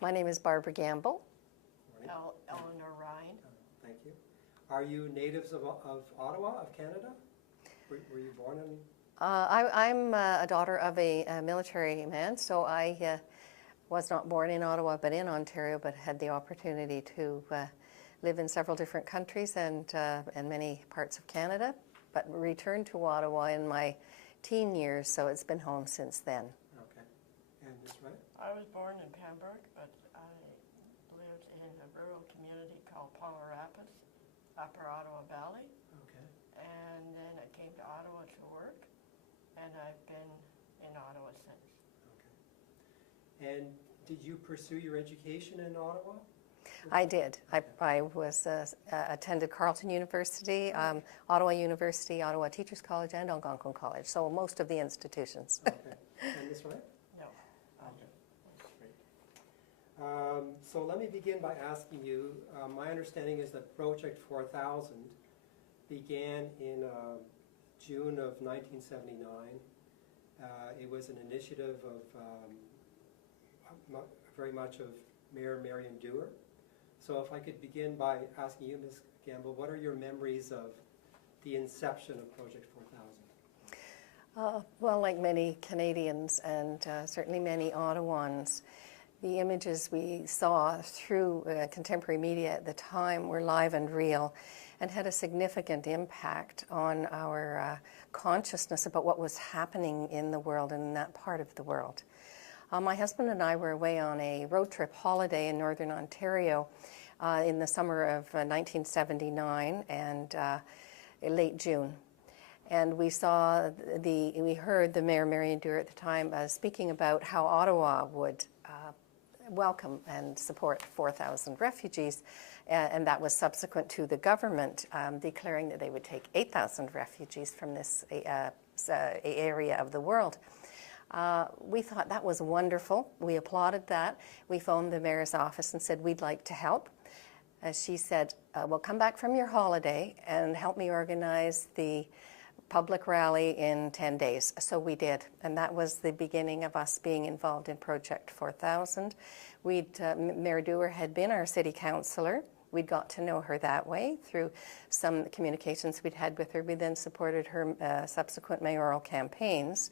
My name is Barbara Gamble. Eleanor Ryan. Thank you. Are you natives of Ottawa, of Canada? Were you born in? I'm a daughter of a military man, so I was not born in Ottawa but in Ontario, but had the opportunity to live in several different countries and many parts of Canada, but returned to Ottawa in my teen years, so it's been home since then. Okay. And Ms. Wright? I was born in Pembroke, but I lived in a rural community called Palmer Rapids, Upper Ottawa Valley. Okay. And then I came to Ottawa to work, and I've been in Ottawa since. Okay. And did you pursue your education in Ottawa? I did. I was attended Carleton University, Ottawa University, Ottawa Teachers College, and Algonquin College, so most of the institutions. Okay. And Ms. Wright? No. Okay. Great. So let me begin by asking you, my understanding is that Project 4000 began in June of 1979. It was an initiative of very much of Mayor Marion Dewar. So if I could begin by asking you, Ms. Gamble, what are your memories of the inception of Project 4000? Well, like many Canadians and certainly many Ottawans, the images we saw through contemporary media at the time were live and real and had a significant impact on our consciousness about what was happening in the world and in that part of the world. My husband and I were away on a road trip holiday in Northern Ontario in the summer of 1979 and late June. And we heard the Mayor Marion Dewar at the time speaking about how Ottawa would welcome and support 4,000 refugees, and that was subsequent to the government declaring that they would take 8,000 refugees from this area of the world. We thought that was wonderful. We applauded that. We phoned the mayor's office and said, we'd like to help. She said, well, come back from your holiday and help me organize the public rally in 10 days. So we did, and that was the beginning of us being involved in Project 4000. Mayor Dewar had been our city councillor. We'd got to know her that way through some communications we'd had with her. We then supported her subsequent mayoral campaigns.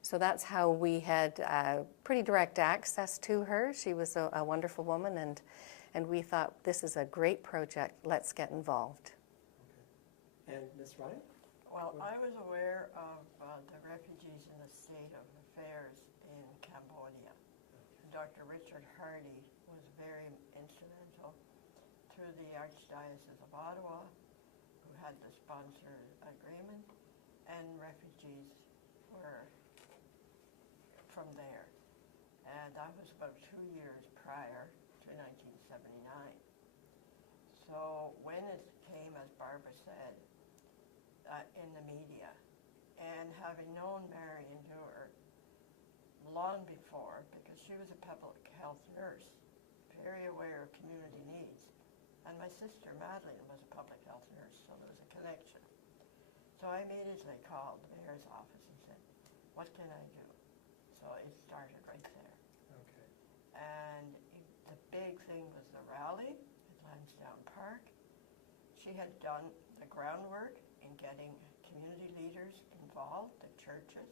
So that's how we had pretty direct access to her. She was a wonderful woman, and we thought, this is a great project. Let's get involved. Okay. And Ms. Ryan? Well, I was aware of the refugees in the state of affairs in Cambodia. Dr. Richard Hardy was very instrumental through the Archdiocese of Ottawa, who had the sponsor agreement, and refugees were from there. And that was about 2 years prior to 1979. So when it came, as Barbara said, in the media, and having known Marion Dewar long before, because she was a public health nurse, very aware of community needs, and my sister Madeline was a public health nurse, so there was a connection. So I immediately called the mayor's office and said, what can I do? So it started right there. Okay. And the big thing was the rally at Lansdowne Park. She had done the groundwork in getting community leaders involved, the churches,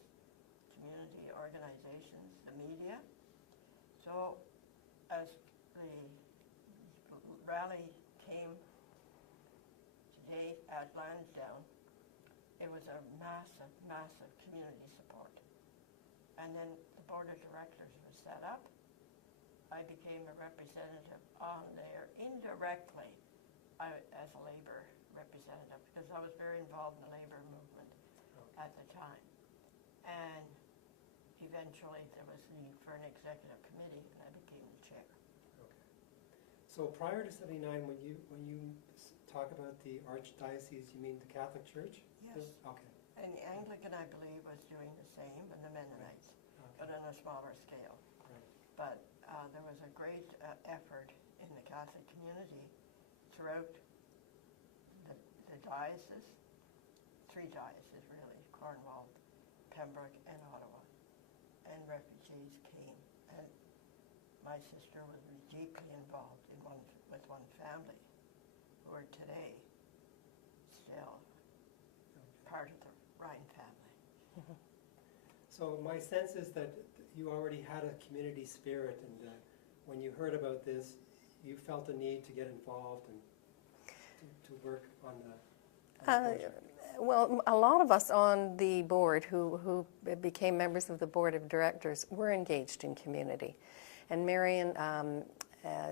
community organizations, the media. So as the rally came today at Lansdowne, it was a massive, massive community support. And then the board of directors was set up. I became a representative on there indirectly as a labor representative, because I was very involved in the labor movement at the time. And eventually there was need for an executive committee, and I became the chair. Okay. So prior to 79, when you talk about the Archdiocese, you mean the Catholic Church? Yes. Okay. And the Anglican, I believe, was doing the same, and the Mennonites, Okay. but on a smaller scale. Right. But there was a great effort in the Catholic community throughout the diocese, 3 dioceses really, Cornwall, Pembroke, and Ottawa, and refugees came. And my sister was deeply involved with one family who are today still part of the Ryan family. So my sense is that you already had a community spirit, and when you heard about this, you felt a need to get involved and to work on the project. Well, a lot of us on the board who became members of the board of directors were engaged in community. And Marion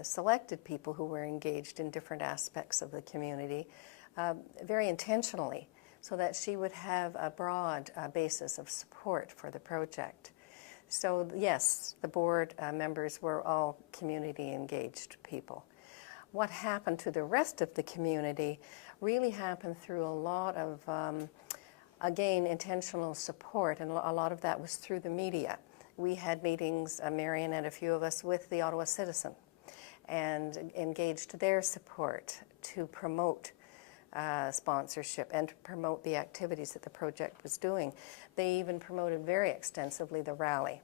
selected people who were engaged in different aspects of the community very intentionally, so that she would have a broad basis of support for the project. So yes, the board members were all community engaged people. What happened to the rest of the community really happened through a lot of, again, intentional support, and a lot of that was through the media. We had meetings, Marion and a few of us, with the Ottawa Citizen, and engaged their support to promote sponsorship and to promote the activities that the project was doing. They even promoted very extensively the rally.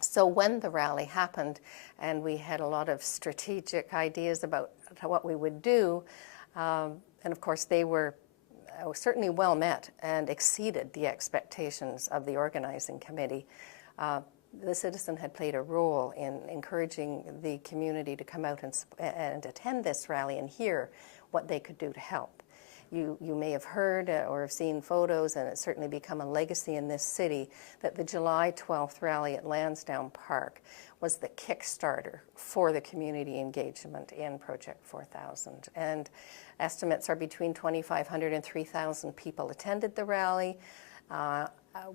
So when the rally happened and we had a lot of strategic ideas about what we would do, and of course they were certainly well met and exceeded the expectations of the organizing committee. The Citizen had played a role in encouraging the community to come out and attend this rally and hear what they could do to help. You may have heard or have seen photos, and it's certainly become a legacy in this city, that the July 12th rally at Lansdowne Park was the kickstarter for the community engagement in Project 4000. And estimates are between 2,500 and 3,000 people attended the rally.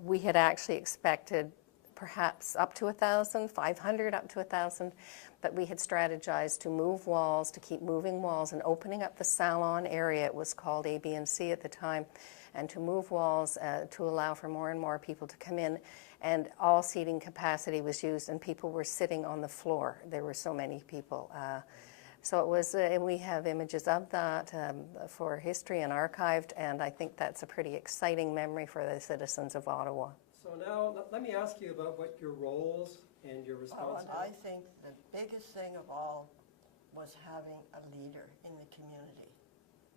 We had actually expected perhaps up to 1,000, 500 up to 1,000, but we had strategized to move walls, to keep moving walls and opening up the salon area. It was called A, B, and C at the time, and to move walls to allow for more and more people to come in. And all seating capacity was used, and people were sitting on the floor. There were so many people. So it was, we have images of that for history and archived, and I think that's a pretty exciting memory for the citizens of Ottawa. So now let me ask you about what your roles and your responsibilities. I think the biggest thing of all was having a leader in the community.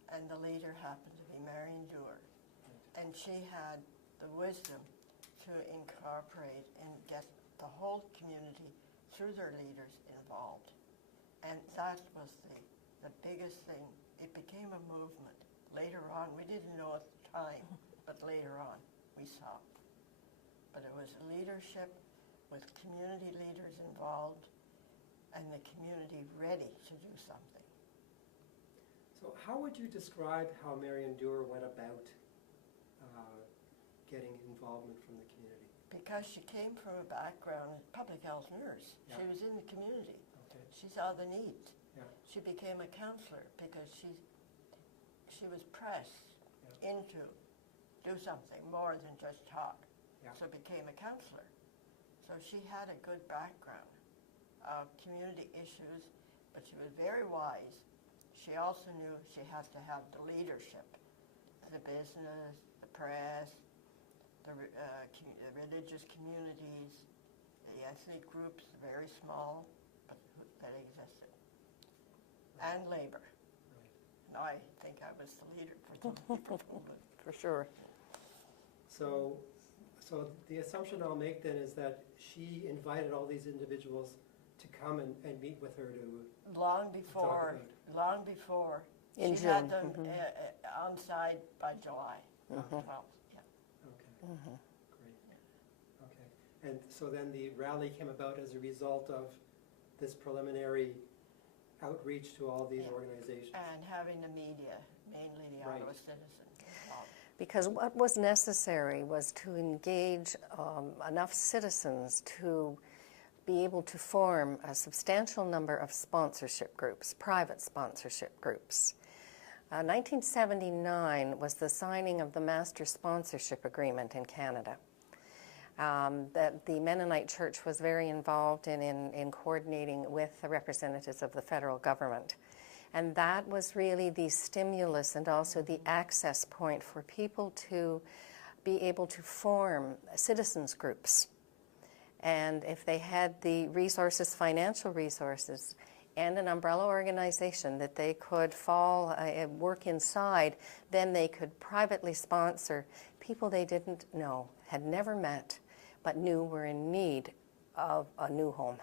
And the leader happened to be Marion Dewar. And she had the wisdom to incorporate and get the whole community through their leaders involved. And that was the biggest thing. It became a movement. Later on, we didn't know at the time, but later on we saw. But it was leadership with community leaders involved and the community ready to do something. So how would you describe how Marion Dewar went about getting involvement from the community? Because she came from a background as public health nurse. Yeah. She was in the community. Okay. She saw the needs. Yeah. She became a counselor because she was pressed into do something more than just talk. Yeah. So became a counselor. So she had a good background of community issues, but she was very wise. She also knew she had to have the leadership, the business, the press, the religious communities, the ethnic groups, very small, but that existed, and labor. Right. And I think I was the leader for some people. For sure. So the assumption I'll make then is that she invited all these individuals to come and meet with her to long before in she June. had them on site by July 12th. Yeah. Okay. Great. Okay. And so then the rally came about as a result of this preliminary outreach to all these organizations. And having the media, mainly the Ottawa Citizen, involved. Because what was necessary was to engage enough citizens to be able to form a substantial number of sponsorship groups, private sponsorship groups. 1979 was the signing of the Master Sponsorship Agreement in Canada. That the Mennonite Church was very involved in coordinating with the representatives of the federal government. And that was really the stimulus and also the access point for people to be able to form citizens groups And if they had the resources, financial resources, and an umbrella organization that they could work inside, then they could privately sponsor people they didn't know, had never met, but knew were in need of a new home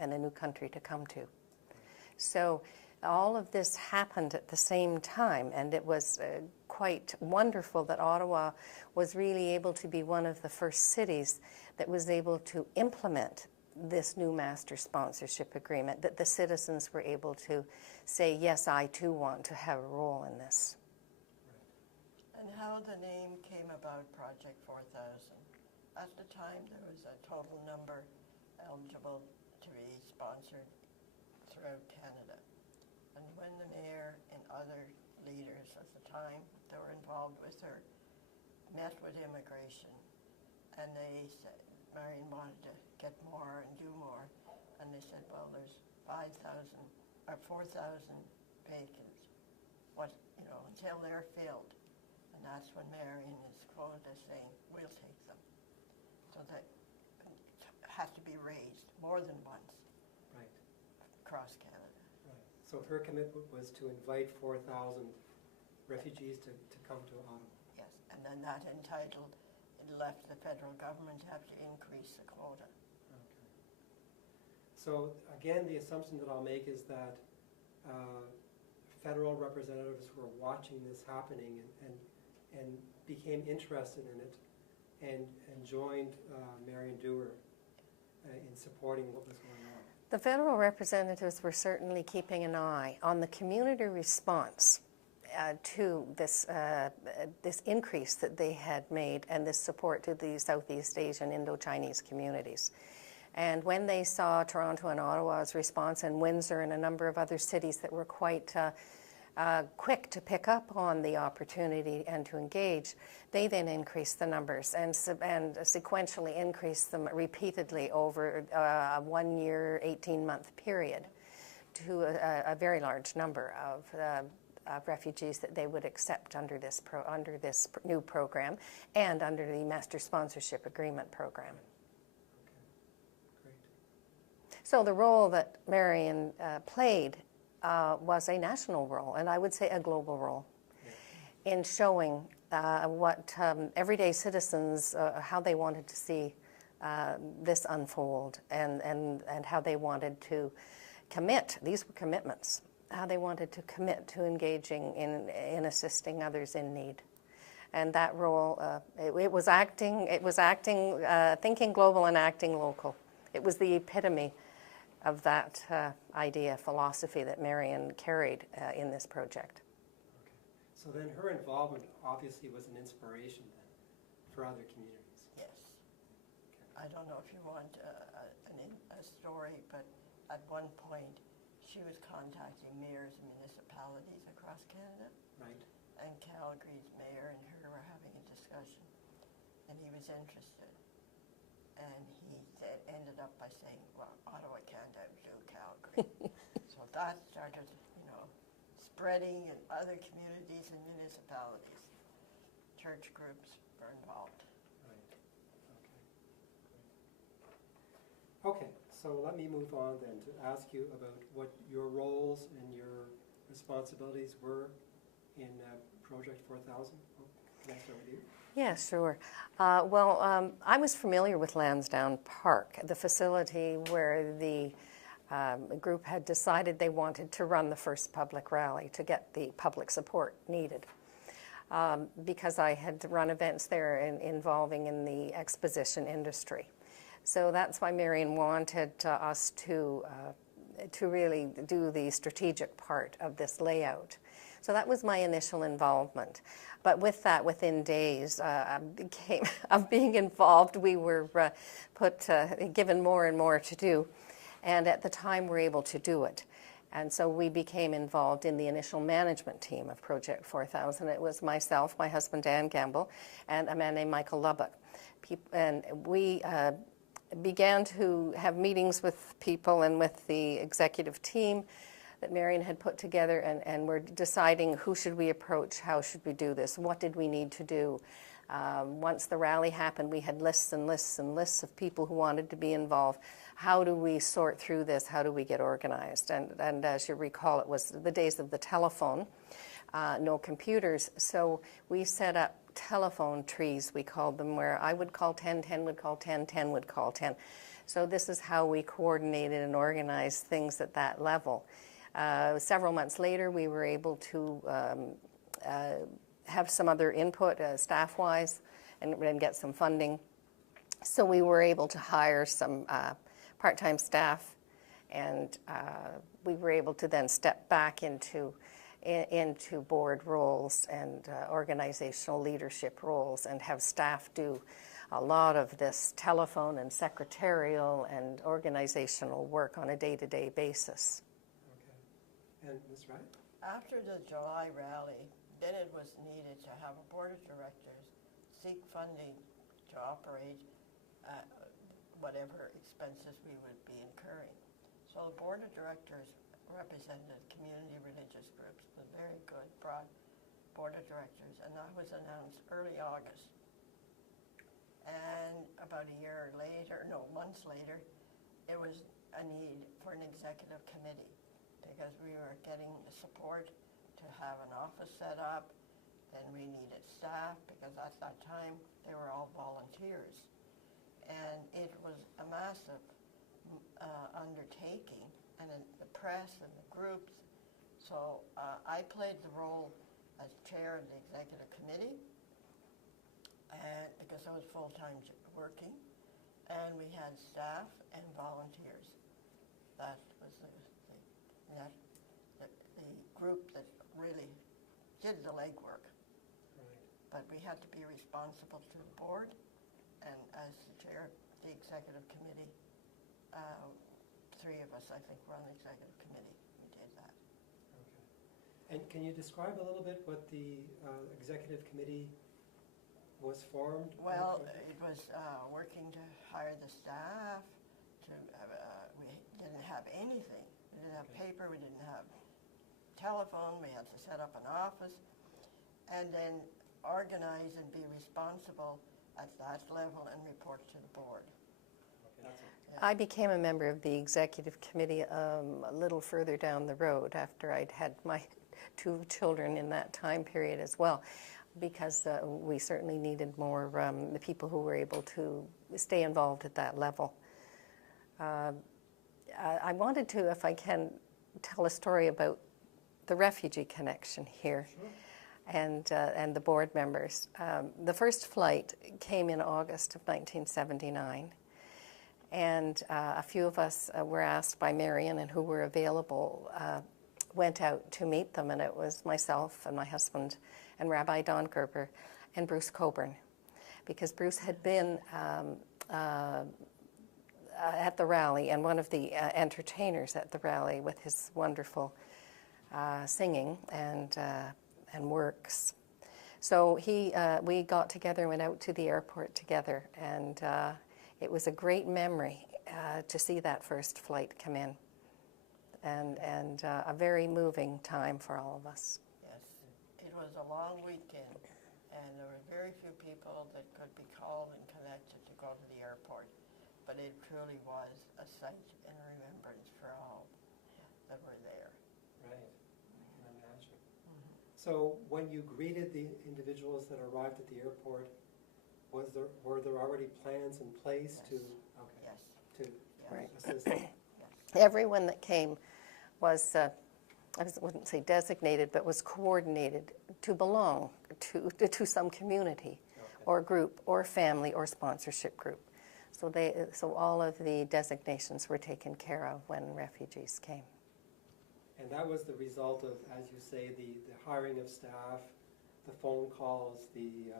and a new country to come to. So all of this happened at the same time, and it was quite wonderful that Ottawa was really able to be one of the first cities that was able to implement this new master sponsorship agreement, that the citizens were able to say, yes, I too want to have a role in this. And how the name came about, Project 4000. At the time, there was a total number eligible to be sponsored throughout Canada. And when the mayor and other leaders at the time that were involved with her met with immigration, and they said, Marion wanted to get more and do more, and they said, well, there's 5,000 or 4,000 vacants, until they're filled. And that's when Marion is quoted as saying, we'll take them. So that has to be raised more than once. Right. Across Canada. Right. So her commitment was to invite 4,000 refugees to come to Ottawa. Yes, and then that entitled, it left the federal government to have to increase the quota. Okay. So again, the assumption that I'll make is that federal representatives were watching this happening and became interested in it and joined Marion Dewar in supporting what was going on. The federal representatives were certainly keeping an eye on the community response to this increase that they had made and this support to the Southeast Asian Indo-Chinese communities. And when they saw Toronto and Ottawa's response, and Windsor and a number of other cities that were quite quick to pick up on the opportunity and to engage, they then increased the numbers and sequentially increased them repeatedly over a 1 year, 18-month period to a very large number of refugees that they would accept under this new program and under the Master Sponsorship Agreement program. Okay, great. So the role that Marion played was a national role, and I would say a global role, in showing what everyday citizens, how they wanted to see this unfold and how they wanted to commit. These were commitments. How they wanted to commit to engaging in assisting others in need. And that role, it was thinking global and acting local. It was the epitome of that idea, philosophy that Marion carried in this project. Okay. So then her involvement obviously was an inspiration then for other communities. Yes. Okay. I don't know if you want a story, but at one point she was contacting mayors and municipalities across Canada. Right. And Calgary's mayor and her were having a discussion, and he was interested. And he ended up by saying, well, Ottawa can't outdo Calgary. So that started, spreading in other communities and municipalities. Church groups were involved. Right. Okay. Okay. So let me move on then to ask you about what your roles and your responsibilities were in Project 4000. Can I start with you? Yeah, sure. I was familiar with Lansdowne Park, the facility where the group had decided they wanted to run the first public rally to get the public support needed. Because I had run events there involving in the exposition industry. So that's why Marion wanted us to really do the strategic part of this layout. So that was my initial involvement. But with that, within days of being involved, we were given more and more to do. And at the time, we were able to do it. And so we became involved in the initial management team of Project 4000. It was myself, my husband Dan Gamble, and a man named Michael Lubbock. And we began to have meetings with people and with the executive team that Marion had put together, and we're deciding who should we approach, how should we do this, what did we need to do Once the rally happened, we had lists and lists and lists of people who wanted to be involved. How do we sort through this? How do we get organized? And as you recall, it was the days of the telephone, no computers. So we set up telephone trees, we called them, where I would call 10, 10 would call 10, 10 would call 10. So this is how we coordinated and organized things at that level. Several months later, we were able to have some other input staff-wise and get some funding. So we were able to hire some part-time staff, and we were able to then step back into board roles and organizational leadership roles and have staff do a lot of this telephone and secretarial and organizational work on a day-to-day basis. Okay. And Ms. Wright? After the July rally, then it was needed to have a board of directors seek funding to operate whatever expenses we would be incurring. So the board of directors represented community religious groups, a very good, broad board of directors, and that was announced early August. And about months later, it was a need for an executive committee because we were getting the support to have an office set up. Then we needed staff because at that time they were all volunteers. And it was a massive undertaking, and the press and the groups. So I played the role as chair of the executive committee, and because I was full-time working, and we had staff and volunteers. That was the group that really did the legwork. Right. But we had to be responsible to the board, and as the chair of the executive committee, three of us, I think, were on the executive committee. We did that. Okay. And can you describe a little bit what the executive committee was formed? Well, it was working to hire the staff. We didn't have anything. We didn't have paper. We didn't have telephone. We had to set up an office, and then organize and be responsible at that level and report to the board. Okay, that's it. Yeah. I became a member of the executive committee a little further down the road after I'd had my 2 children in that time period as well, because we certainly needed more the people who were able to stay involved at that level. I wanted to, if I can, tell a story about the refugee connection here. Sure. And the board members. The first flight came in August of 1979, and a few of us were asked by Marion, and who were available, went out to meet them, and it was myself and my husband and Rabbi Don Gerber and Bruce Coburn, because Bruce had been at the rally and one of the entertainers at the rally with his wonderful singing and works. So we got together and went out to the airport together, and it was a great memory to see that first flight come in, and a very moving time for all of us. Yes, it was a long weekend, and there were very few people that could be called and connected to go to the airport, but it truly was a sight and a remembrance for all that were there. Right, I can imagine. Mm-hmm. So when you greeted the individuals that arrived at the airport, were there already plans in place Yes. to Right. assist them? Everyone that came was, I wouldn't say designated, but was coordinated to belong to some community, Okay. or group, or family, or sponsorship group. So all of the designations were taken care of when refugees came. And that was the result of, as you say, the hiring of staff, the phone calls, the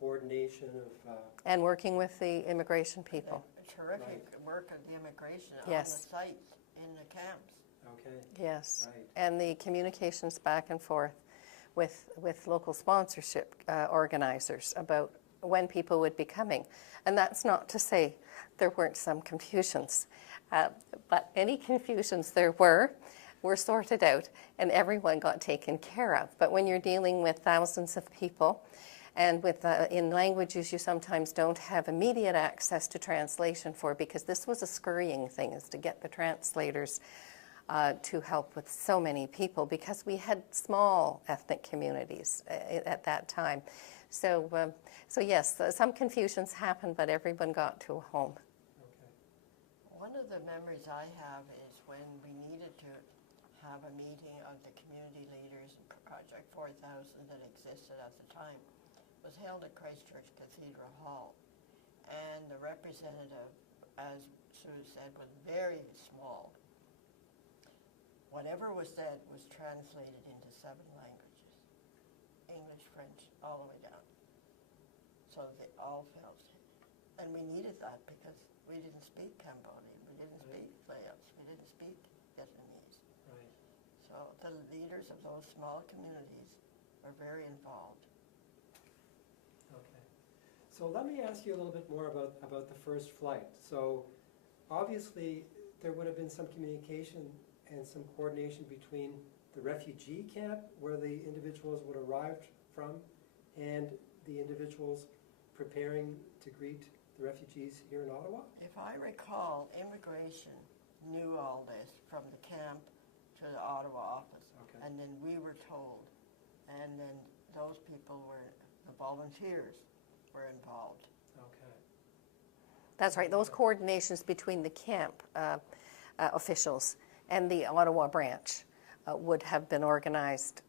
coordination of... And working with the immigration people. The terrific work of the immigration Yes. on the sites in the camps. Okay, Yes, right. and the communications back and forth with local sponsorship organizers about when people would be coming. And that's not to say there weren't some confusions, but any confusions there were sorted out, and everyone got taken care of. But when you're dealing with thousands of people, And with in languages you sometimes don't have immediate access to translation for, because this was a scurrying thing, is to get the translators to help with so many people, because we had small ethnic communities at that time. So, so yes, some confusions happened, but everyone got to a home. Okay. One of the memories I have is when we needed to have a meeting of the community leaders in Project 4000 that existed at the time. Was held at Christchurch Cathedral Hall, and the representative, as Sue said, was very small. Whatever was said was translated into 7 languages, English, French, all the way down. So they all felt it. And we needed that because we didn't speak Cambodian, we didn't speak Laos, we didn't speak Vietnamese. Right. So the leaders of those small communities were very involved. Okay. So let me ask you a little bit more about the first flight. So obviously there would have been some communication and some coordination between the refugee camp where the individuals would arrive from and the individuals preparing to greet the refugees here in Ottawa? If I recall, immigration knew all this from the camp to the Ottawa office. Okay. And then we were told. And then those people were, the volunteers were involved. Okay. That's right, those coordinations between the camp officials and the Ottawa branch would have been organized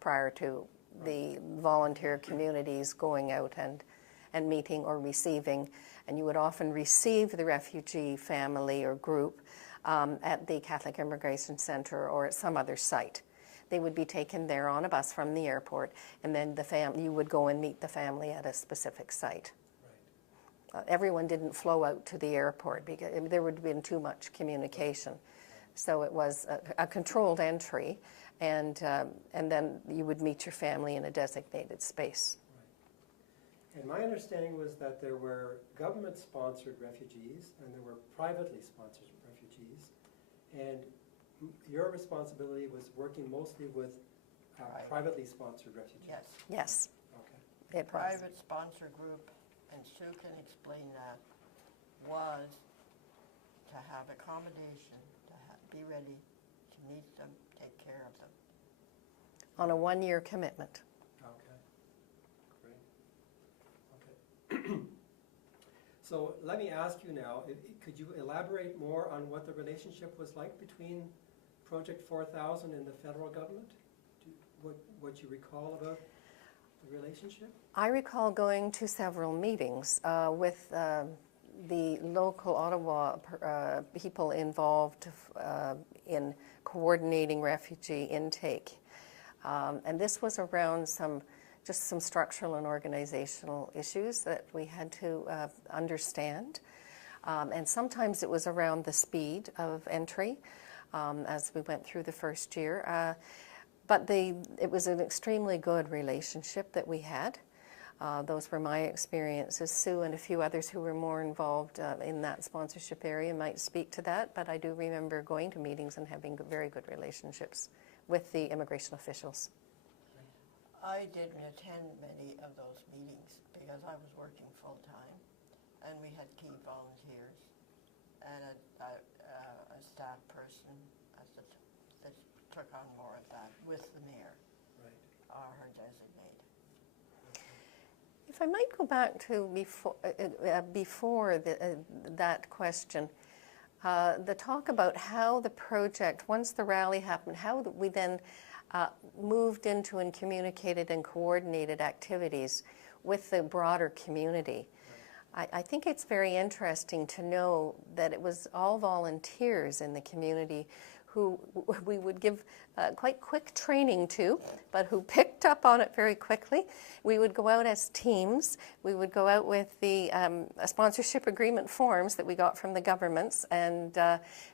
prior to the volunteer communities going out and meeting or receiving. And you would often receive the refugee family or group at the Catholic Immigration Center or at some other site. They would be taken there on a bus from the airport, and then you would go and meet the family at a specific site. Right. Everyone didn't flow out to the airport because there would have been too much communication. So it was a controlled entry, and then you would meet your family in a designated space. Right. And my understanding was that there were government-sponsored refugees and there were privately sponsored refugees, and your responsibility was working mostly with privately sponsored refugees. Yes. Yes. Okay. It was. Private sponsor group, and Sue can explain that, was to have accommodation, to be ready to meet them, take care of them. On a 1-year commitment. Okay. Great. Okay. So let me ask you now, could you elaborate more on what the relationship was like between Project 4000 and the federal government? What you recall about the relationship? I recall going to several meetings with the local Ottawa people involved in coordinating refugee intake. And this was around some structural and organizational issues that we had to understand. And sometimes it was around the speed of entry as we went through the first year. But it was an extremely good relationship that we had. Those were my experiences. Sue and a few others who were more involved in that sponsorship area might speak to that, but I do remember going to meetings and having very good relationships with the immigration officials. I didn't attend many of those meetings because I was working full-time, and we had key volunteers and a staff person that took on more of that with the mayor, Right. her designate. If I might go back to before that question, the talk about how the project, once the rally happened, how we then moved into and communicated and coordinated activities with the broader community. I think it's very interesting to know that it was all volunteers in the community who we would give quite quick training to, but who picked up on it very quickly. We would go out as teams. We would go out with the sponsorship agreement forms that we got from the governments, and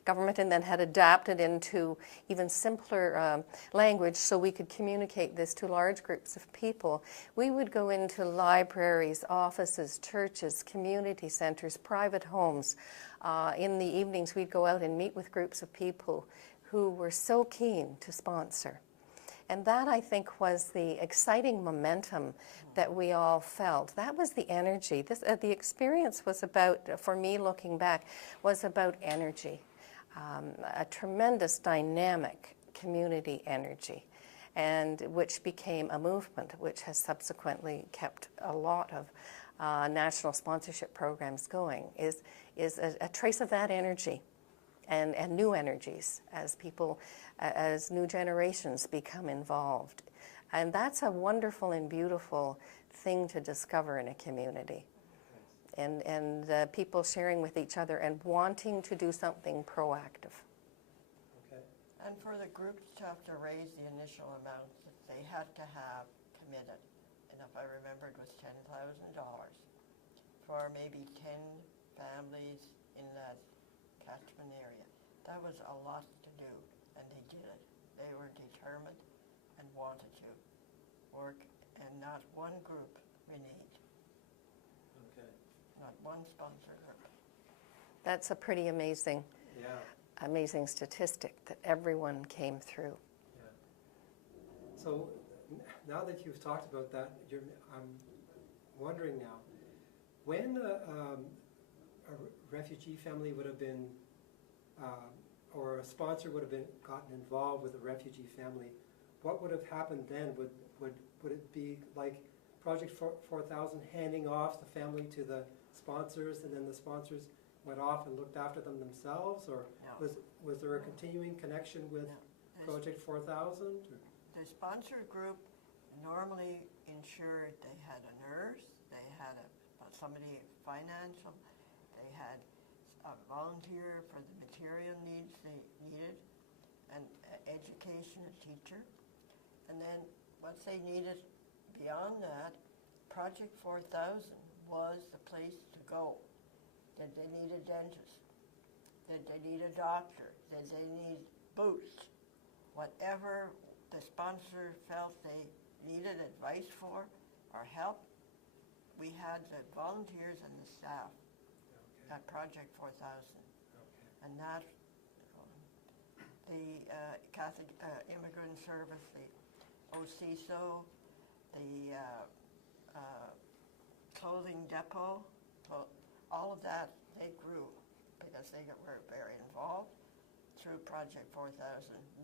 government and then had adapted into even simpler language so we could communicate this to large groups of people. We would go into libraries, offices, churches, community centers, private homes. In the evenings, we'd go out and meet with groups of people who were so keen to sponsor. And that, I think, was the exciting momentum that we all felt. That was the energy. The experience was about, for me looking back, was about energy, a tremendous dynamic community energy, and which became a movement, which has subsequently kept a lot of national sponsorship programs going, is a trace of that energy and new energies as people, as new generations become involved. And that's a wonderful and beautiful thing to discover in a community. And people sharing with each other and wanting to do something proactive. Okay. And for the groups to have to raise the initial amount that they had to have committed, and if I remember, it was $10,000 for maybe 10 families in that catchment area. That was a lot to do, and they did it. They were determined and wanted to work, and not one group reneged. Okay. Not one sponsor group. That's a pretty amazing, amazing statistic that everyone came through. Yeah. So now that you've talked about that, I'm wondering now, when a refugee family would have been, or a sponsor would have gotten involved with a refugee family, what would have happened then? Would it be like Project 4000 handing off the family to the sponsors, and then the sponsors went off and looked after them themselves, or No. was there a continuing connection with Project 4000? The sponsor group normally ensured they had a nurse, they had somebody financial, they had a volunteer for the material needs they needed, and education, a teacher. And then once they needed beyond that, Project 4000 was the place to go. Did they need a dentist? Did they need a doctor? Did they need boots? Whatever the sponsor felt they needed advice for or help, we had the volunteers and the staff at Project 4000. And that, the Catholic Immigrant Service, the OCSO, the clothing depot, all of that, they grew because they were very involved through Project 4000,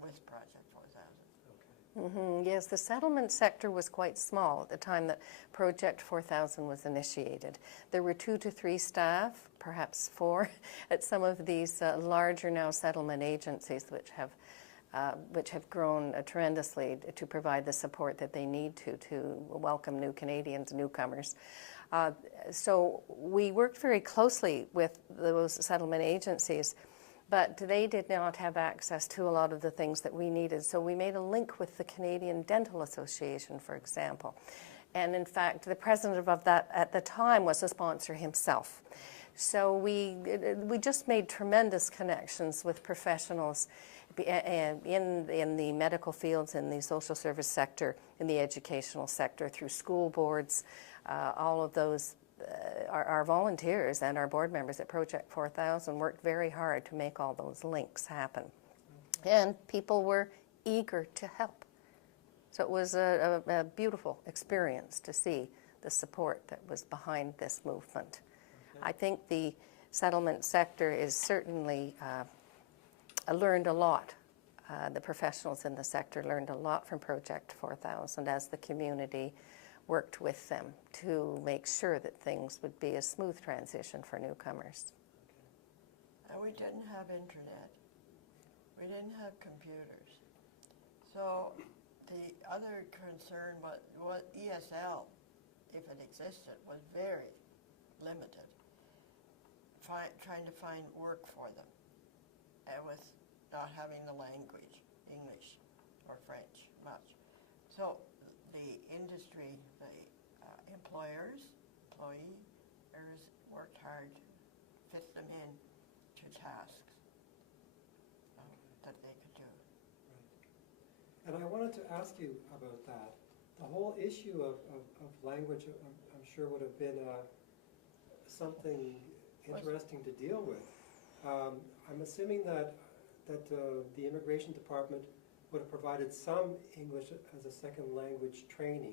with Project 4000. Yes, the settlement sector was quite small at the time that Project 4000 was initiated. There were 2 to 3 staff, perhaps 4, at some of these larger now settlement agencies, which have grown tremendously to provide the support that they need to welcome new Canadians, newcomers. So we worked very closely with those settlement agencies, but they did not have access to a lot of the things that we needed. So we made a link with the Canadian Dental Association, for example. And in fact, the president of that at the time was a sponsor himself. So we just made tremendous connections with professionals in the medical fields, in the social service sector, in the educational sector, through school boards. All of those, our volunteers and our board members at Project 4000 worked very hard to make all those links happen. And people were eager to help. So it was a beautiful experience to see the support that was behind this movement. I think the settlement sector is certainly learned a lot. The professionals in the sector learned a lot from Project 4000 as the community worked with them to make sure that things would be a smooth transition for newcomers. And we didn't have internet. We didn't have computers. So the other concern was ESL, if it existed, was very limited. Trying to find work for them, and with not having the language, English or French much. So the industry, the employers worked hard to fit them in to tasks that they could do. Right. And I wanted to ask you about that. The whole issue of language, I'm sure would have been something interesting to deal with. I'm assuming that the immigration department would have provided some English as a second language training.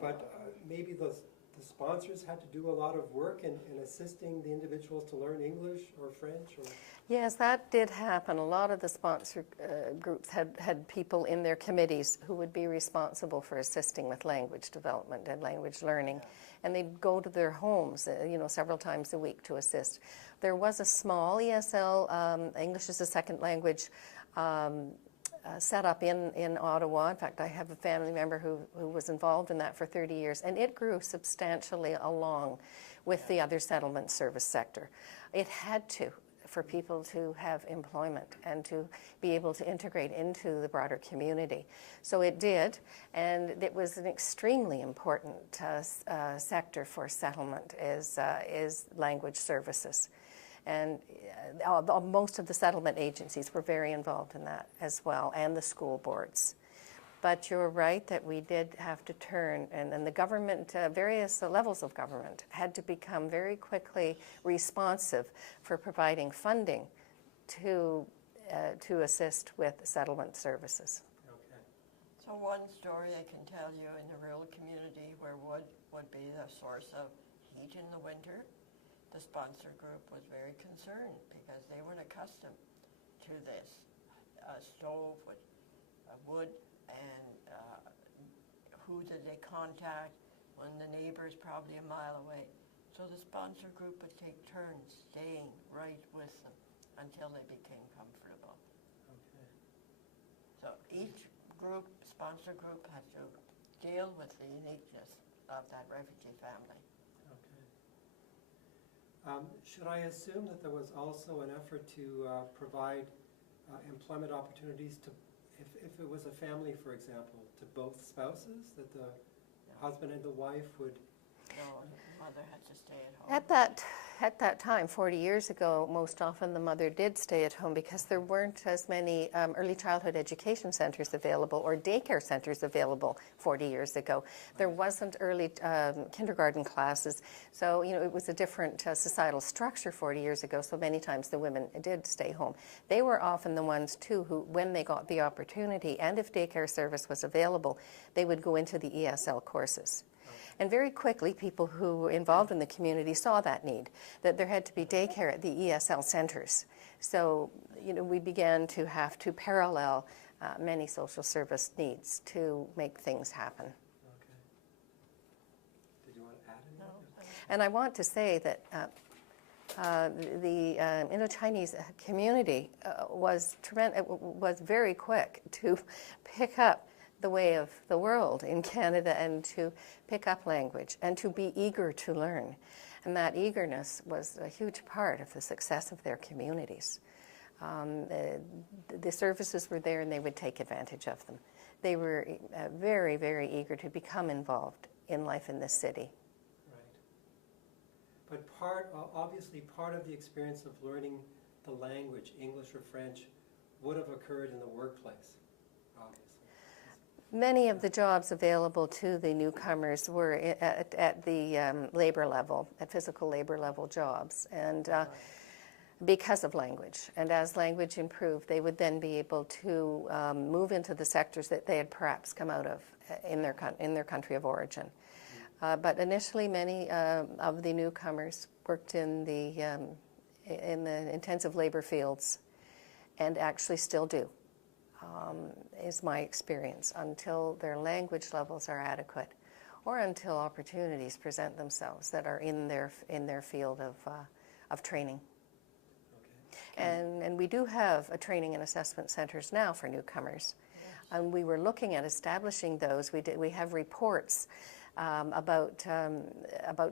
But maybe the sponsors had to do a lot of work in assisting the individuals to learn English or French? Or Yes, that did happen. A lot of the sponsor groups had people in their committees who would be responsible for assisting with language development and language learning. And they'd go to their homes, several times a week to assist. There was a small ESL, English as a second language, set up in Ottawa. In fact, I have a family member who was involved in that for 30 years, and it grew substantially along with the other settlement service sector. It had to, for people to have employment and to be able to integrate into the broader community. So it did, and it was an extremely important sector for settlement is language services. And most of the settlement agencies were very involved in that as well, and the school boards. But you're right that we did have to turn, and the government, various levels of government, had to become very quickly responsive for providing funding to assist with settlement services. okay. So one story I can tell you in the rural community where wood would be the source of heat in the winter, the sponsor group was very concerned because they weren't accustomed to this. A stove with wood, and who did they contact when the neighbor's probably a mile away. So the sponsor group would take turns staying right with them until they became comfortable. Okay. So each group, sponsor group, had to deal with the uniqueness of that refugee family. Should I assume that there was also an effort to provide employment opportunities to, if it was a family, for example, to both spouses, that the husband and the wife would? No, the mother had to stay at home. At that time, 40 years ago, most often the mother did stay at home because there weren't as many early childhood education centers available or daycare centers available 40 years ago. There wasn't early kindergarten classes, so it was a different societal structure 40 years ago, so many times the women did stay home. They were often the ones, too, who, when they got the opportunity, and if daycare service was available, they would go into the ESL courses. And very quickly, people who were involved in the community saw that need, that there had to be daycare at the ESL centers. So, we began to have to parallel many social service needs to make things happen. Okay. Did you want to add anything? No. And I want to say that the Indo-Chinese community was very quick to pick up the way of the world in Canada and to pick up language and to be eager to learn. And that eagerness was a huge part of the success of their communities. The services were there and they would take advantage of them. They were very, very eager to become involved in life in this city. Right. But obviously part of the experience of learning the language, English or French, would have occurred in the workplace, obviously. Many of the jobs available to the newcomers were at the labor level, at physical labor level jobs, and because of language. And as language improved, they would then be able to move into the sectors that they had perhaps come out of in their country of origin. But initially, many of the newcomers worked in the intensive labor fields, and actually still do. Is my experience, until their language levels are adequate, or until opportunities present themselves that are in their field of training. Okay. And we do have a training and assessment centers now for newcomers, and we were looking at establishing those. We have reports about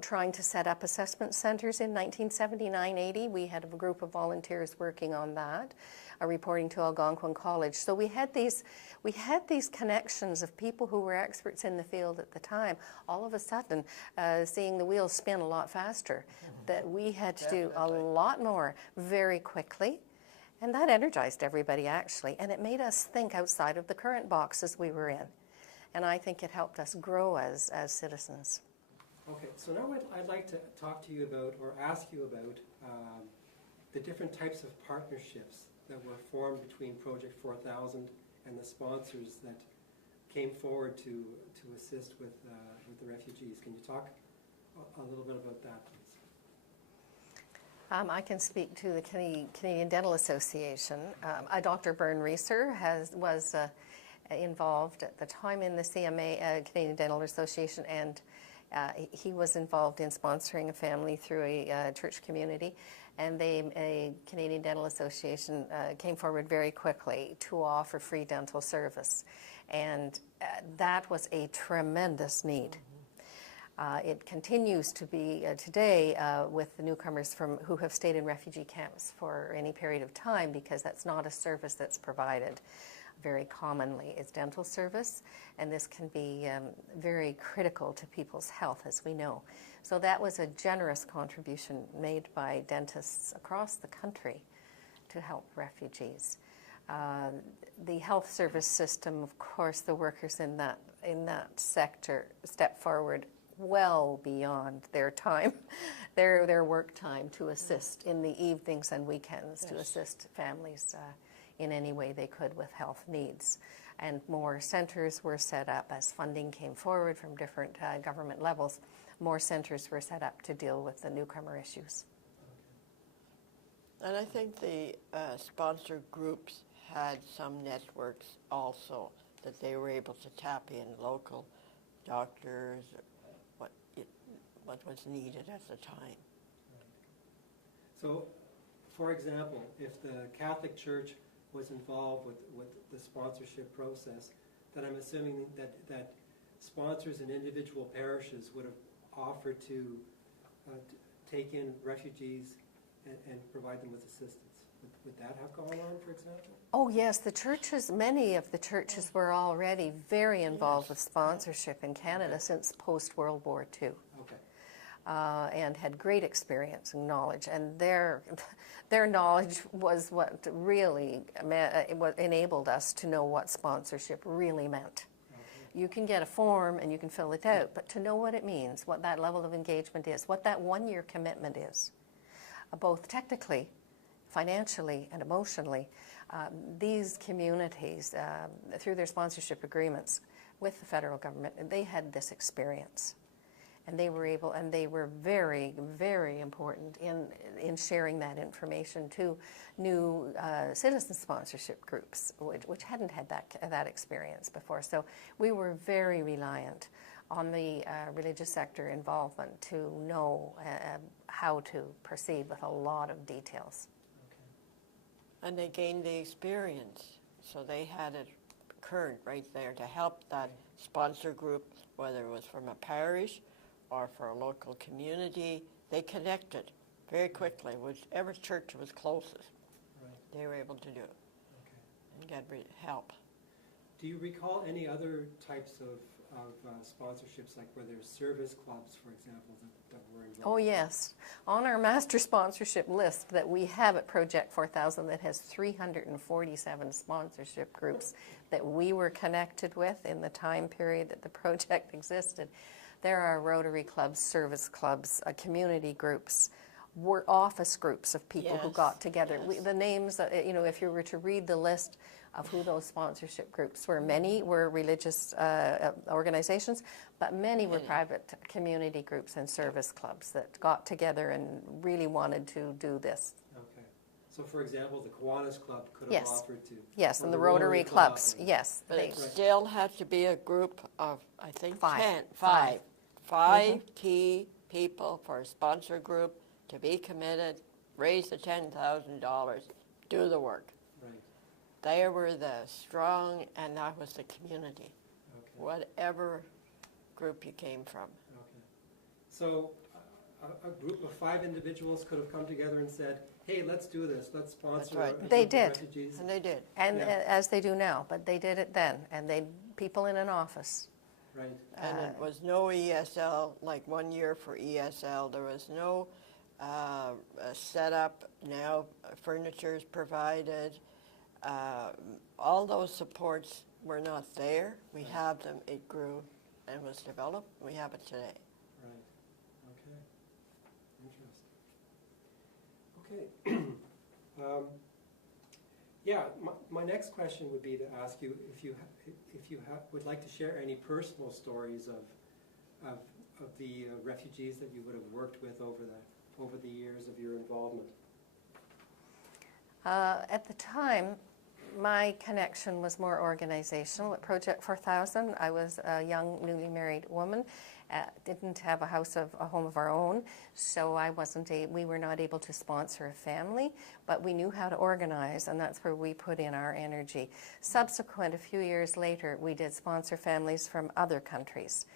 trying to set up assessment centers in 1979-80. We had a group of volunteers working on that, reporting to Algonquin College. So we had these connections of people who were experts in the field at the time, all of a sudden seeing the wheels spin a lot faster, that we had to do a lot more very quickly. And that energized everybody, actually, and it made us think outside of the current boxes we were in. And I think it helped us grow as citizens. Okay, so now I'd like to talk to you about, or ask you about, the different types of partnerships that were formed between Project 4000 and the sponsors that came forward to assist with the refugees. Can you talk a little bit about that, please? I can speak to the Canadian Dental Association. Dr. Byrne Reeser was involved at the time in the CMA, Canadian Dental Association, and he was involved in sponsoring a family through a church community, and a Canadian Dental Association came forward very quickly to offer free dental service, and that was a tremendous need. It continues to be today with the newcomers who have stayed in refugee camps for any period of time, because that's not a service that's provided very commonly. Is dental service, and this can be very critical to people's health, as we know. So that was a generous contribution made by dentists across the country to help refugees. The health service system, of course, the workers in that sector stepped forward well beyond their time, their work time, to assist in the evenings and weekends, to assist families in any way they could with health needs. And more centers were set up as funding came forward from different government levels. More centers were set up to deal with the newcomer issues. And I think the sponsor groups had some networks also that they were able to tap in local doctors, what was needed at the time. Right. So, for example, if the Catholic Church was involved with the sponsorship process, then I'm assuming that sponsors in individual parishes would have offered to take in refugees and provide them with assistance. Would that have gone on, for example? Oh yes, the churches, many of the churches were already very involved with sponsorship in Canada since post-World War II. Okay. And had great experience and knowledge, and their knowledge was what really enabled us to know what sponsorship really meant. You can get a form and you can fill it out, but to know what it means, what that level of engagement is, what that one-year commitment is, both technically, financially, and emotionally, these communities, through their sponsorship agreements with the federal government, they had this experience. And they were able, and they were very, very important in sharing that information to new citizen sponsorship groups, which hadn't had that experience before. So we were very reliant on the religious sector involvement to know how to proceed with a lot of details. Okay. And they gained the experience, so they had it current right there to help that sponsor group, whether it was from a parish or for a local community. They connected very quickly, whichever church was closest. Right. They were able to do it and get help. Do you recall any other types of sponsorships, like where there's service clubs, for example, that were involved? Oh yes. On our master sponsorship list that we have at Project 4000 that has 347 sponsorship groups that we were connected with in the time period that the project existed, there are Rotary clubs, service clubs, community groups, office groups of people who got together. Yes. The names, if you were to read the list of who those sponsorship groups were, many were religious organizations, but many were private community groups and service clubs that got together and really wanted to do this. Okay. So, for example, the Kiwanis Club could have offered to. Yes, and the Rotary clubs, yes. But it still had to be a group of, I think, Five. 5 key people for a sponsor group to be committed, raise the $10,000, do the work. Right. They were the strong, and that was the community, Okay. whatever group you came from. Okay. So a group of 5 individuals could have come together and said, hey, let's do this. Let's sponsor right. a group They of did. refugees. And they did. And as they do now, but they did it then, and people in an office. Right. And it was no ESL, like 1 year for ESL. There was no setup. Now furniture is provided. All those supports were not there. We have them. It grew and was developed. We have it today. Right. Okay. Interesting. Okay. Yeah, my next question would be to ask you if you would like to share any personal stories of the refugees that you would have worked with over the years of your involvement. At the time, my connection was more organizational. At Project 4000, I was a young, newly married woman, didn't have a home of our own, so we were not able to sponsor a family, but we knew how to organize, and that's where we put in our energy. Subsequent, a few years later, we did sponsor families from other countries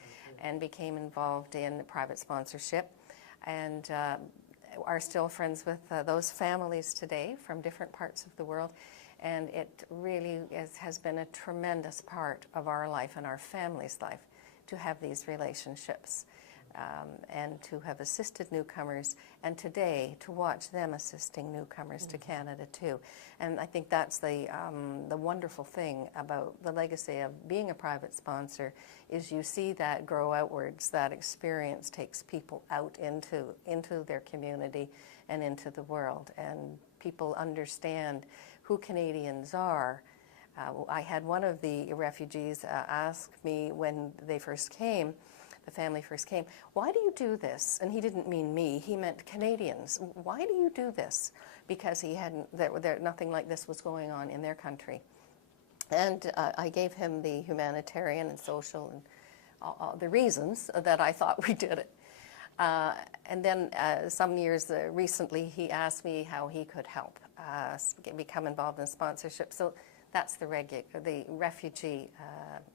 and became involved in private sponsorship, and are still friends with those families today from different parts of the world. And it really has been a tremendous part of our life and our family's life to have these relationships and to have assisted newcomers, and today to watch them assisting newcomers to Canada too. And I think that's the wonderful thing about the legacy of being a private sponsor, is you see that grow outwards. That experience takes people out into their community and into the world, and people understand who Canadians are. I had one of the refugees ask me when they first came, the family first came, "Why do you do this?" And he didn't mean me, he meant Canadians. "Why do you do this?" Because nothing like this was going on in their country. And I gave him the humanitarian and social and all the reasons that I thought we did it. And then some years recently, he asked me how he could help become involved in sponsorship. So that's the refugee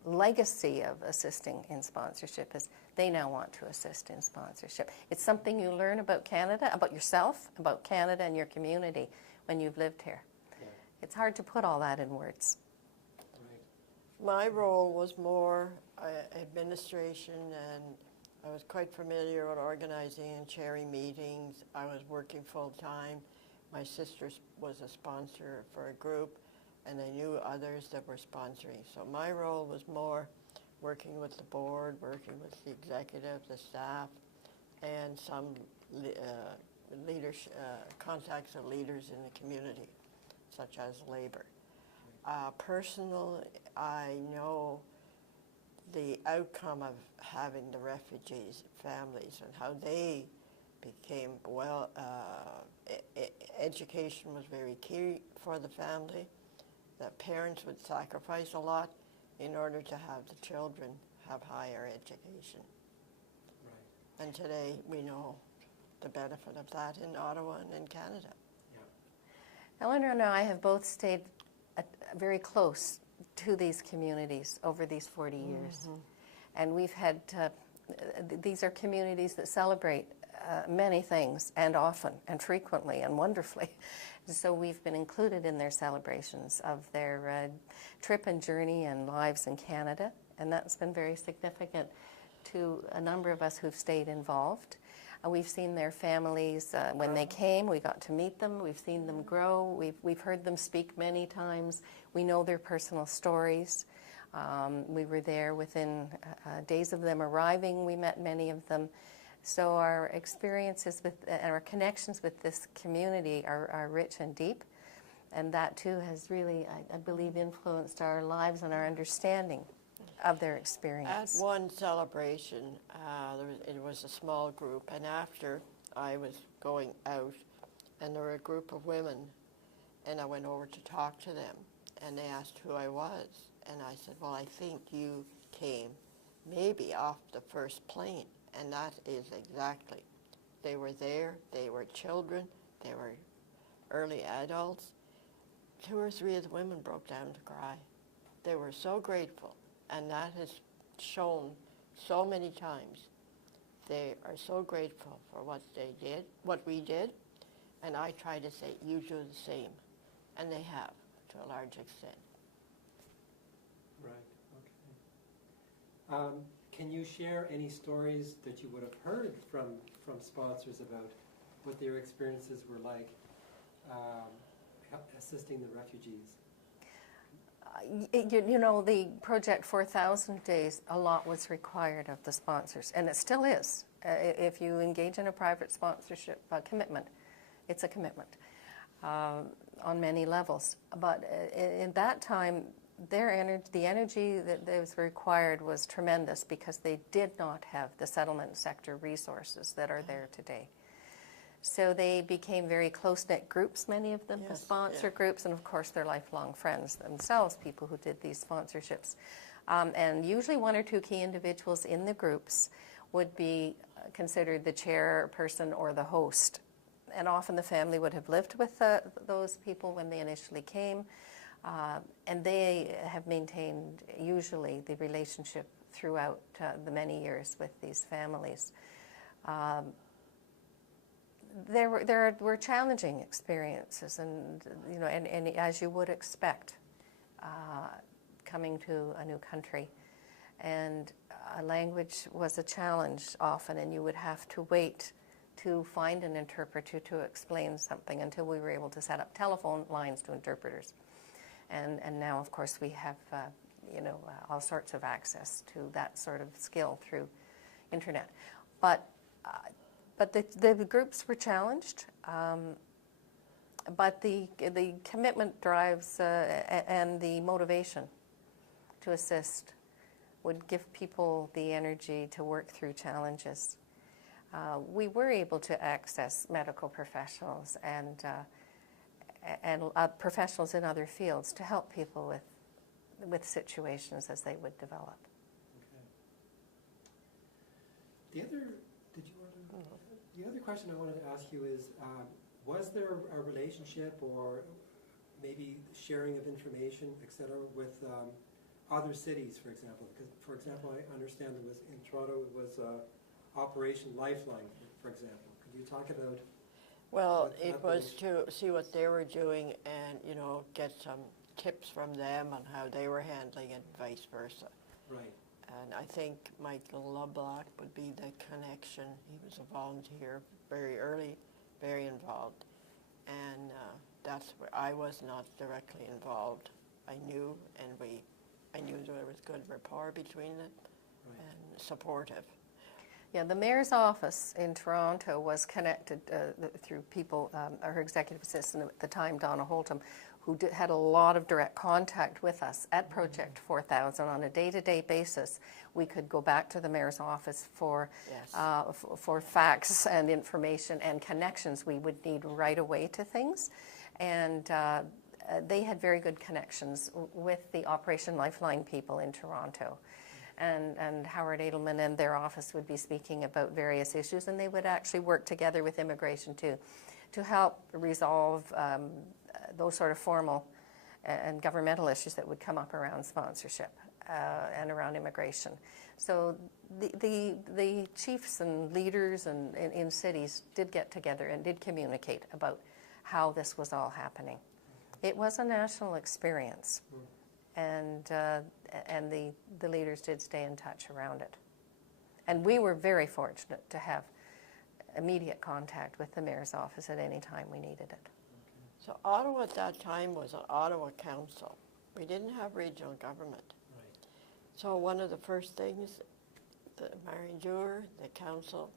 legacy of assisting in sponsorship, is they now want to assist in sponsorship. It's something you learn about Canada, about yourself, about Canada and your community when you've lived here. Yeah. It's hard to put all that in words. Right. My role was more administration, and I was quite familiar with organizing and chairing meetings. I was working full-time. My sister was a sponsor for a group, and I knew others that were sponsoring. So my role was more working with the board, working with the executive, the staff, and some contacts of leaders in the community, such as labor. Personally, I know the outcome of having the refugees' families and how they became education was very key for the family. That parents would sacrifice a lot in order to have the children have higher education. Right. And today we know the benefit of that in Ottawa and in Canada. Yeah. Eleanor and I have both stayed very close to these communities over these 40 years. And we've had, these are communities that celebrate many things, and often, and frequently, and wonderfully. So we've been included in their celebrations of their trip and journey and lives in Canada, and that's been very significant to a number of us who've stayed involved. We've seen their families when they came. We got to meet them. We've seen them grow. We've heard them speak many times. We know their personal stories. We were there within days of them arriving. We met many of them. So our experiences and our connections with this community are rich and deep. And that too has really, I believe, influenced our lives and our understanding of their experience. At one celebration, it was a small group, and after I was going out, and there were a group of women, and I went over to talk to them, and they asked who I was, and I said, well, I think you came maybe off the first plane, and that is exactly. They were there, they were children, they were early adults. 2 or 3 of the women broke down to cry. They were so grateful. And that has shown so many times. They are so grateful for what they did, what we did, and I try to say, you do the same. And they have, to a large extent. Right, okay. Can you share any stories that you would have heard from sponsors about what their experiences were like assisting the refugees? You know, the Project 4000 days, a lot was required of the sponsors, and it still is. If you engage in a private sponsorship commitment, it's a commitment. on many levels. But in that time, the energy that was required was tremendous because they did not have the settlement sector resources that are there today. So they became very close-knit groups, many of them, Yes, sponsor yeah. groups, and of course they're lifelong friends themselves, people who did these sponsorships. And usually one or two key individuals in the groups would be considered the chairperson or the host. And often the family would have lived with those people when they initially came. And they have maintained usually the relationship throughout the many years with these families. There were challenging experiences, and and as you would expect, coming to a new country, and language was a challenge often, and you would have to wait to find an interpreter to explain something until we were able to set up telephone lines to interpreters. And now, of course, we have all sorts of access to that sort of skill through internet. But the groups were challenged, but the commitment drives and the motivation to assist would give people the energy to work through challenges. We were able to access medical professionals and professionals in other fields to help people with situations as they would develop. Okay. The other question I wanted to ask you is, was there a relationship or maybe sharing of information, et cetera, with other cities, for example? Because, for example, I understand there was in Toronto, it was Operation Lifeline, for example. Could you talk about? Well, it was to see what they were doing and, get some tips from them on how they were handling it, vice versa. Right. And I think Michael LeBlanc would be the connection. He was a volunteer very early, very involved. And that's where I was not directly involved. I knew, and I knew there was good rapport between them, Right. and supportive. Yeah, the mayor's office in Toronto was connected through people, her executive assistant at the time, Donna Holtham, who had a lot of direct contact with us at Project 4000 on a day-to-day basis. We could go back to the mayor's office for facts and information and connections we would need right away to things. And they had very good connections with the Operation Lifeline people in Toronto. And Howard Edelman and their office would be speaking about various issues, and they would actually work together with immigration too, to help resolve those sort of formal and governmental issues that would come up around sponsorship and around immigration. So the chiefs and leaders in cities did get together and did communicate about how this was all happening. It was a national experience. And the leaders did stay in touch around it. And we were very fortunate to have immediate contact with the mayor's office at any time we needed it. So Ottawa at that time was an Ottawa council. We didn't have regional government. Right. So one of the first things, Marion Dewar, the council,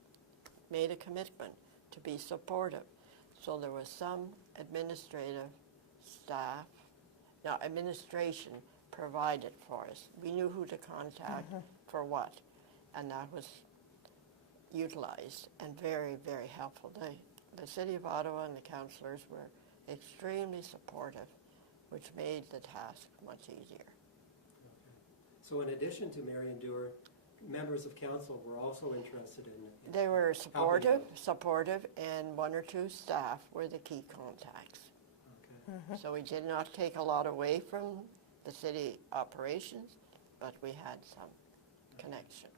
made a commitment to be supportive. So there was some administrative staff, administration provided for us. We knew who to contact for what, and that was utilized and very, very helpful. The City of Ottawa and the councillors were extremely supportive, which made the task much easier. Okay. So in addition to Marion Dewar, members of council were also interested in They were supportive, helping and one or two staff were the key contacts. Okay. So we did not take a lot away from the city operations, but we had some connection.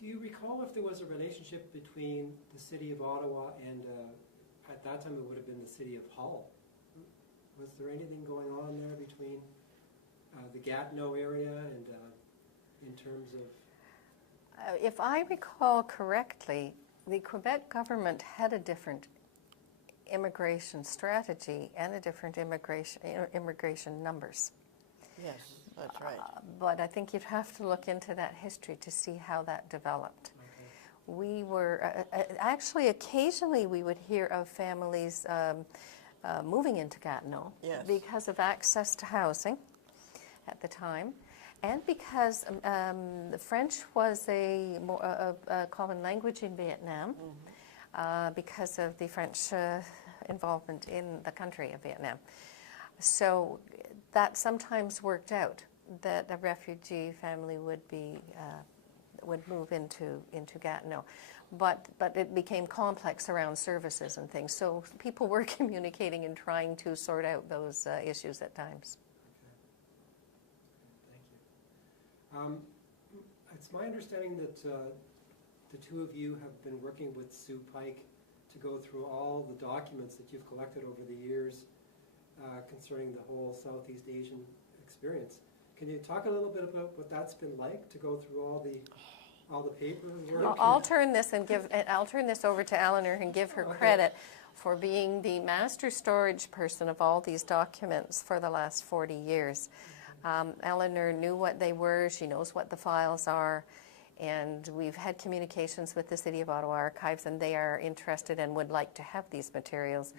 Do you recall if there was a relationship between the City of Ottawa and, at that time it would have been the City of Hull? Was there anything going on there between the Gatineau area and in terms of... If I recall correctly, the Quebec government had a different immigration strategy and a different immigration numbers. Yes, that's right. But I think you'd have to look into that history to see how that developed. Okay. We were, actually, occasionally we would hear of families moving into Gatineau Yes. because of access to housing at the time, and because the French was a common language in Vietnam, because of the French involvement in the country of Vietnam. So that sometimes worked out, that a refugee family would move into Gatineau. But it became complex around services and things. So people were communicating and trying to sort out those issues at times. Okay. Thank you. It's my understanding that the two of you have been working with Sue Pike to go through all the documents that you've collected over the years concerning the whole Southeast Asian experience. Can you talk a little bit about what that's been like to go through all the paperwork? I'll turn this over to Eleanor and give her credit for being the master storage person of all these documents for the last 40 years. Eleanor knew what they were. She knows what the files are. And we've had communications with the City of Ottawa Archives, and they are interested and would like to have these materials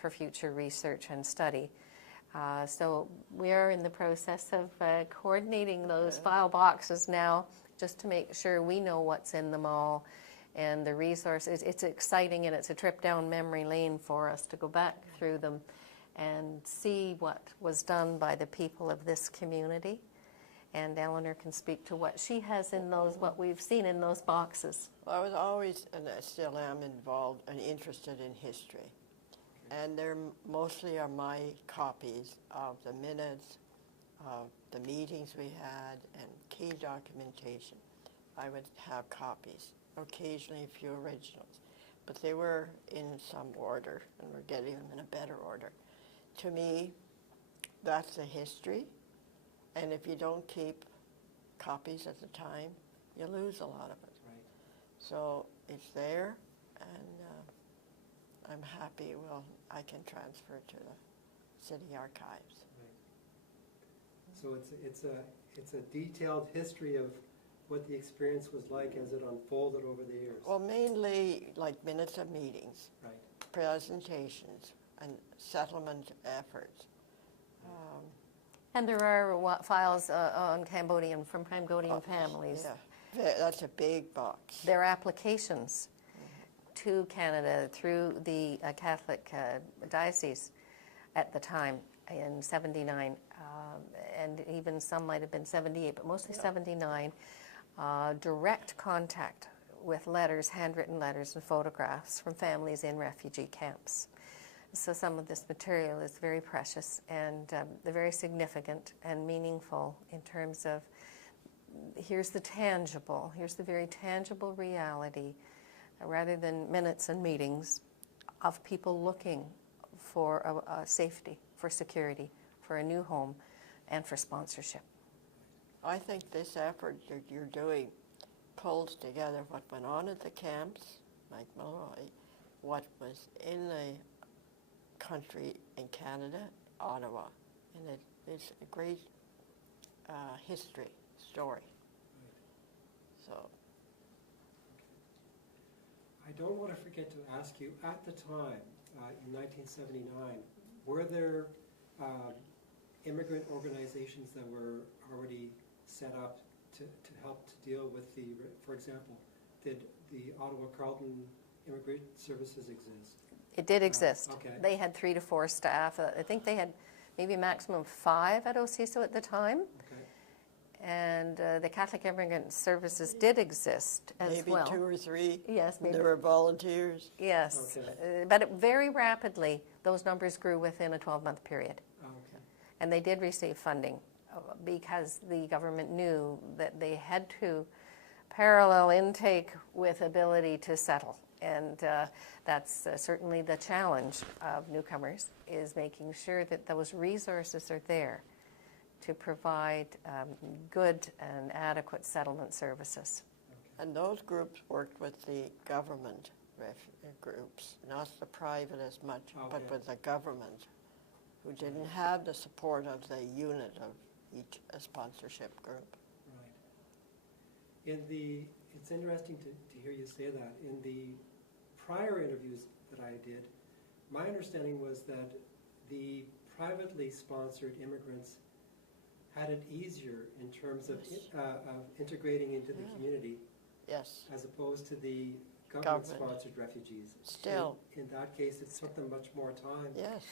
for future research and study. So we are in the process of coordinating those file boxes now, just to make sure we know what's in them all and the resources. It's exciting, and it's a trip down memory lane for us to go back through them and see what was done by the people of this community. And Eleanor can speak to what she has in those, what we've seen in those boxes. Well, I was always, and I still am, involved and interested in history. And there mostly are my copies of the minutes, of the meetings we had, and key documentation. I would have copies, occasionally a few originals. But they were in some order, and we're getting them in a better order. To me, that's the history. And if you don't keep copies at the time, you lose a lot of it. Right. So it's there, and I'm happy. Well, I can transfer to the city archives. Right. So it's a detailed history of what the experience was like as it unfolded over the years. Well, mainly like minutes of meetings, Right. presentations, and settlement efforts. And there are files on Cambodian, from Cambodian families. Yeah, that's a big box. Their applications to Canada through the Catholic diocese at the time in 79, and even some might have been 78, but mostly 79, direct contact with letters, handwritten letters and photographs from families in refugee camps. So some of this material is very precious and very significant and meaningful in terms of here's the very tangible reality, rather than minutes and meetings, of people looking for safety, for security, for a new home, and for sponsorship. I think this effort that you're doing pulls together what went on at the camps, like Malloy, what was in the country in Canada, Ottawa, and it's a great history story. So I don't want to forget to ask you, at the time, in 1979, were there immigrant organizations that were already set up to help to deal with for example, did the Ottawa Carleton Immigrant Services exist? It did exist. Okay. They had 3 to 4 staff. I think they had maybe a maximum of 5 at OCISO at the time. Okay. And the Catholic Immigrant Services did exist as maybe well. Maybe 2 or 3. Yes, maybe. There were volunteers. Yes, Okay. But very rapidly, those numbers grew within a 12-month period. Okay. And they did receive funding because the government knew that they had to parallel intake with ability to settle. And that's certainly the challenge of newcomers, is making sure that those resources are there to provide good and adequate settlement services. Okay. And those groups worked with the government groups, not the private as much, but with the government, who didn't have the support of the unit of each sponsorship group. It's interesting to hear you say that. In the prior interviews that I did, my understanding was that the privately sponsored immigrants had it easier in terms of integrating into the community, Yes. as opposed to the government-sponsored refugees. Still. In that case, it took them much more time. Yes.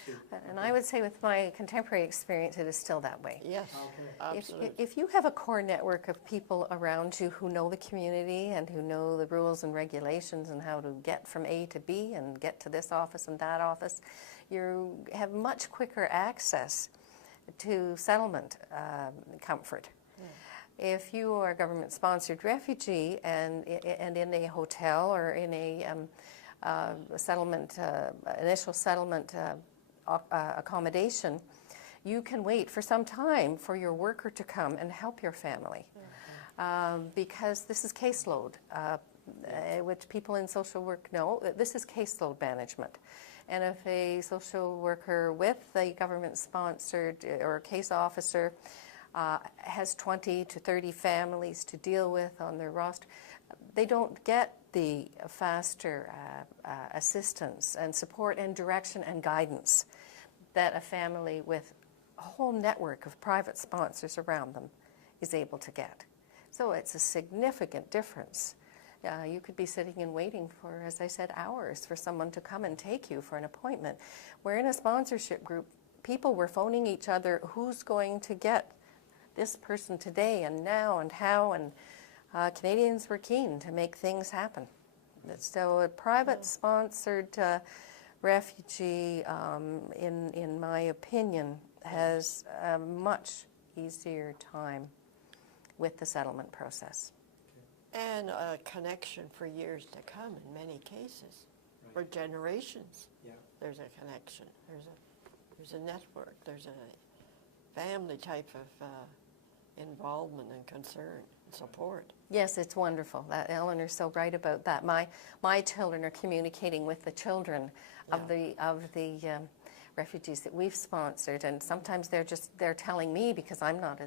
And I would say with my contemporary experience, it is still that way. Yes. Okay. Absolutely. If you have a core network of people around you who know the community and who know the rules and regulations and how to get from A to B and get to this office and that office, you have much quicker access to settlement comfort. If you are a government-sponsored refugee and in a hotel or in a settlement, initial settlement accommodation, you can wait for some time for your worker to come and help your family, because this is caseload, which people in social work know. This is caseload management. And if a social worker with a government-sponsored or a case officer has 20 to 30 families to deal with on their roster, they don't get the faster assistance and support and direction and guidance that a family with a whole network of private sponsors around them is able to get. So it's a significant difference. You could be sitting and waiting for, as I said, hours for someone to come and take you for an appointment. Where in a sponsorship group, people were phoning each other, who's going to get this person today and now and how, and Canadians were keen to make things happen. So a private sponsored refugee, in my opinion, has a much easier time with the settlement process. And a connection for years to come in many cases, for generations. Yeah. There's a connection. There's a network. There's a family type of involvement and concern and support. Yes, it's wonderful. Eleanor's so right about that. My children are communicating with the children of the refugees that we've sponsored, and sometimes they're telling me, because I'm not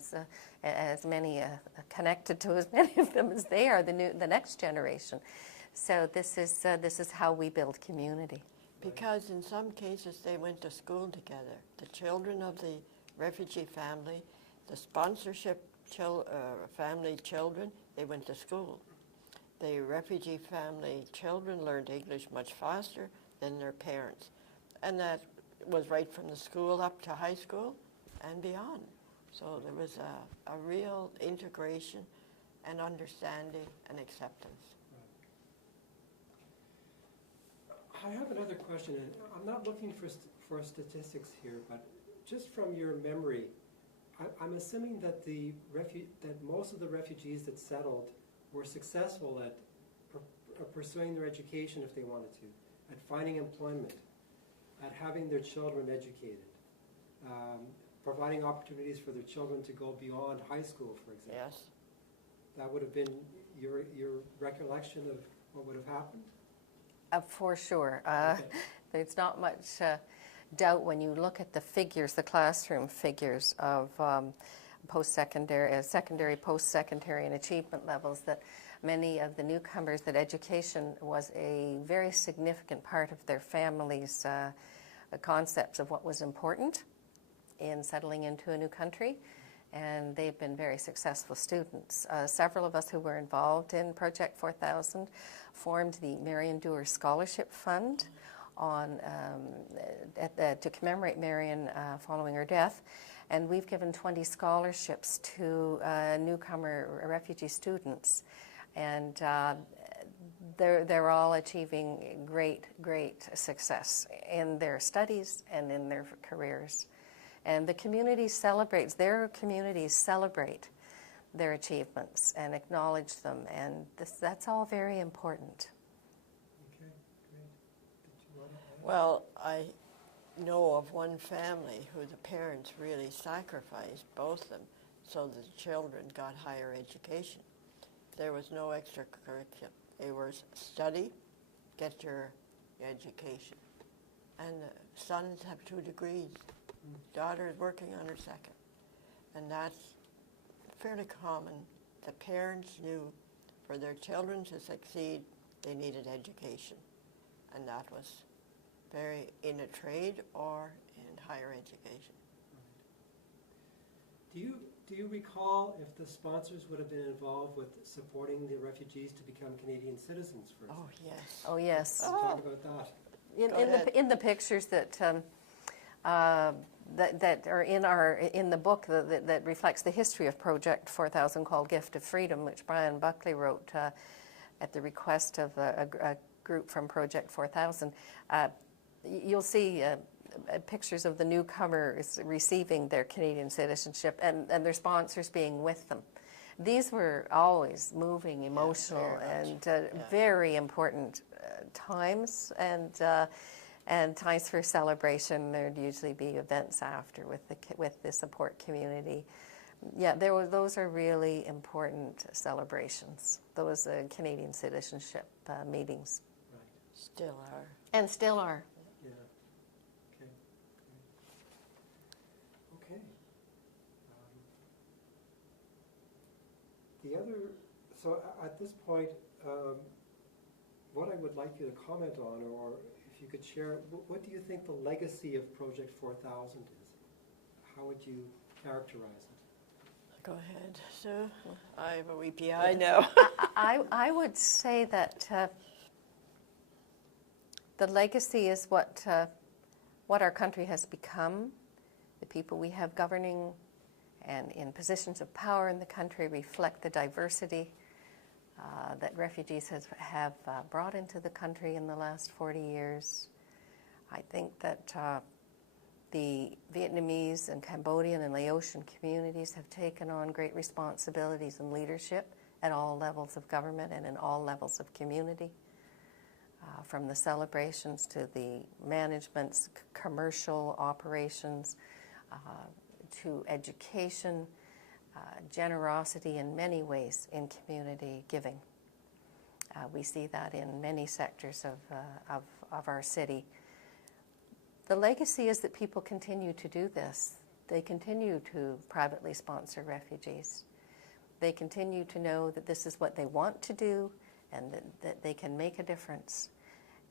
as many connected to as many of them as they are, the next generation. So this is how we build community. Because in some cases they went to school together. The children of the refugee family, the sponsorship family children, they went to school. The refugee family children learned English much faster than their parents. And that was right from the school up to high school and beyond. So there was a real integration and understanding and acceptance. I have another question, and I'm not looking for statistics here, but just from your memory, I'm assuming that that most of the refugees that settled were successful at pursuing their education if they wanted to, at finding employment, at having their children educated, providing opportunities for their children to go beyond high school, for example. Yes. That would have been your recollection of what would have happened? For sure. Okay. There's not much doubt when you look at the figures, the classroom figures of secondary, post-secondary, and achievement levels, that many of the newcomers, that education was a very significant part of their families' concepts of what was important in settling into a new country. And they've been very successful students. Several of us who were involved in Project 4000 formed the Marion Dewar Scholarship Fund to commemorate Marion following her death. And we've given 20 scholarships to newcomer refugee students. And they're all achieving great success in their studies and in their careers. And the community celebrates, their communities celebrate their achievements and acknowledge them, and that's all very important. Okay, great. Did you want to add? Well, I know of one family who the parents really sacrificed, both of them, so that the children got higher education. There was no extracurricular. It was study, get your education. And the sons have 2 degrees. Daughter is working on her 2nd. And that's fairly common. The parents knew for their children to succeed, they needed education. And that was very in a trade or in higher education. Do you recall if the sponsors would have been involved with supporting the refugees to become Canadian citizens, for example? Oh, yes. Oh, yes. Talk about that. In the pictures that that are in the book that reflects the history of Project 4000 called Gift of Freedom, which Brian Buckley wrote at the request of a group from Project 4000. You'll see pictures of the newcomers receiving their Canadian citizenship and their sponsors being with them. These were always moving, emotional, and very important times, and times for celebration. There'd usually be events after with the support community. Yeah, those are really important celebrations. Those Canadian citizenship meetings. Right. Still are. And still are. Yeah. Okay. Okay. The other, so at this point, what I would like you to comment on, or if you could share, what do you think the legacy of Project 4000 is? How would you characterize it? Go ahead, Sue. I have a weepy eye now. I would say that the legacy is what our country has become. The people we have governing and in positions of power in the country reflect the diversity that refugees have brought into the country in the last 40 years. I think that the Vietnamese and Cambodian and Laotian communities have taken on great responsibilities and leadership at all levels of government and in all levels of community, from the celebrations to the management's commercial operations, to education, generosity in many ways in community giving. We see that in many sectors of our city. The legacy is that people continue to do this. They continue to privately sponsor refugees. They continue to know that this is what they want to do and that they can make a difference.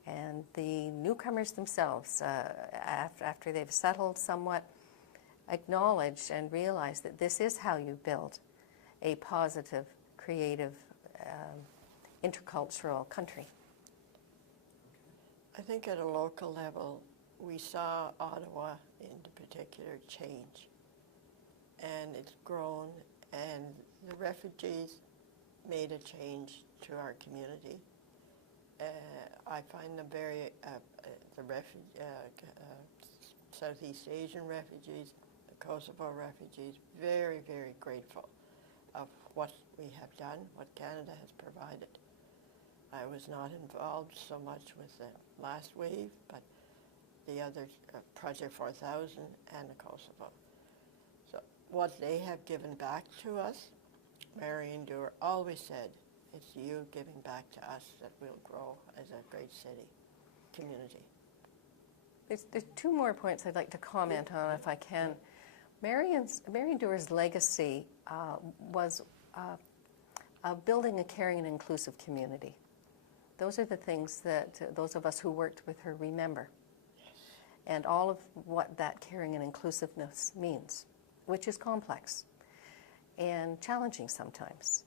And the newcomers themselves, after they've settled somewhat, acknowledge and realize that this is how you build a positive, creative, intercultural country. I think at a local level, we saw Ottawa in particular change, and it's grown, and the refugees made a change to our community. I find them very, Southeast Asian refugees, the Kosovo refugees, very, very grateful of what we have done, what Canada has provided. I was not involved so much with the last wave, but the other Project 4000 and the Kosovo. So what they have given back to us, Marion Dewar always said, it's you giving back to us that will grow as a great city, community. There's two more points I'd like to comment on, if I can. Marion Dewar's legacy was of building a caring and inclusive community. Those are the things that those of us who worked with her remember. And all of what that caring and inclusiveness means, which is complex and challenging sometimes.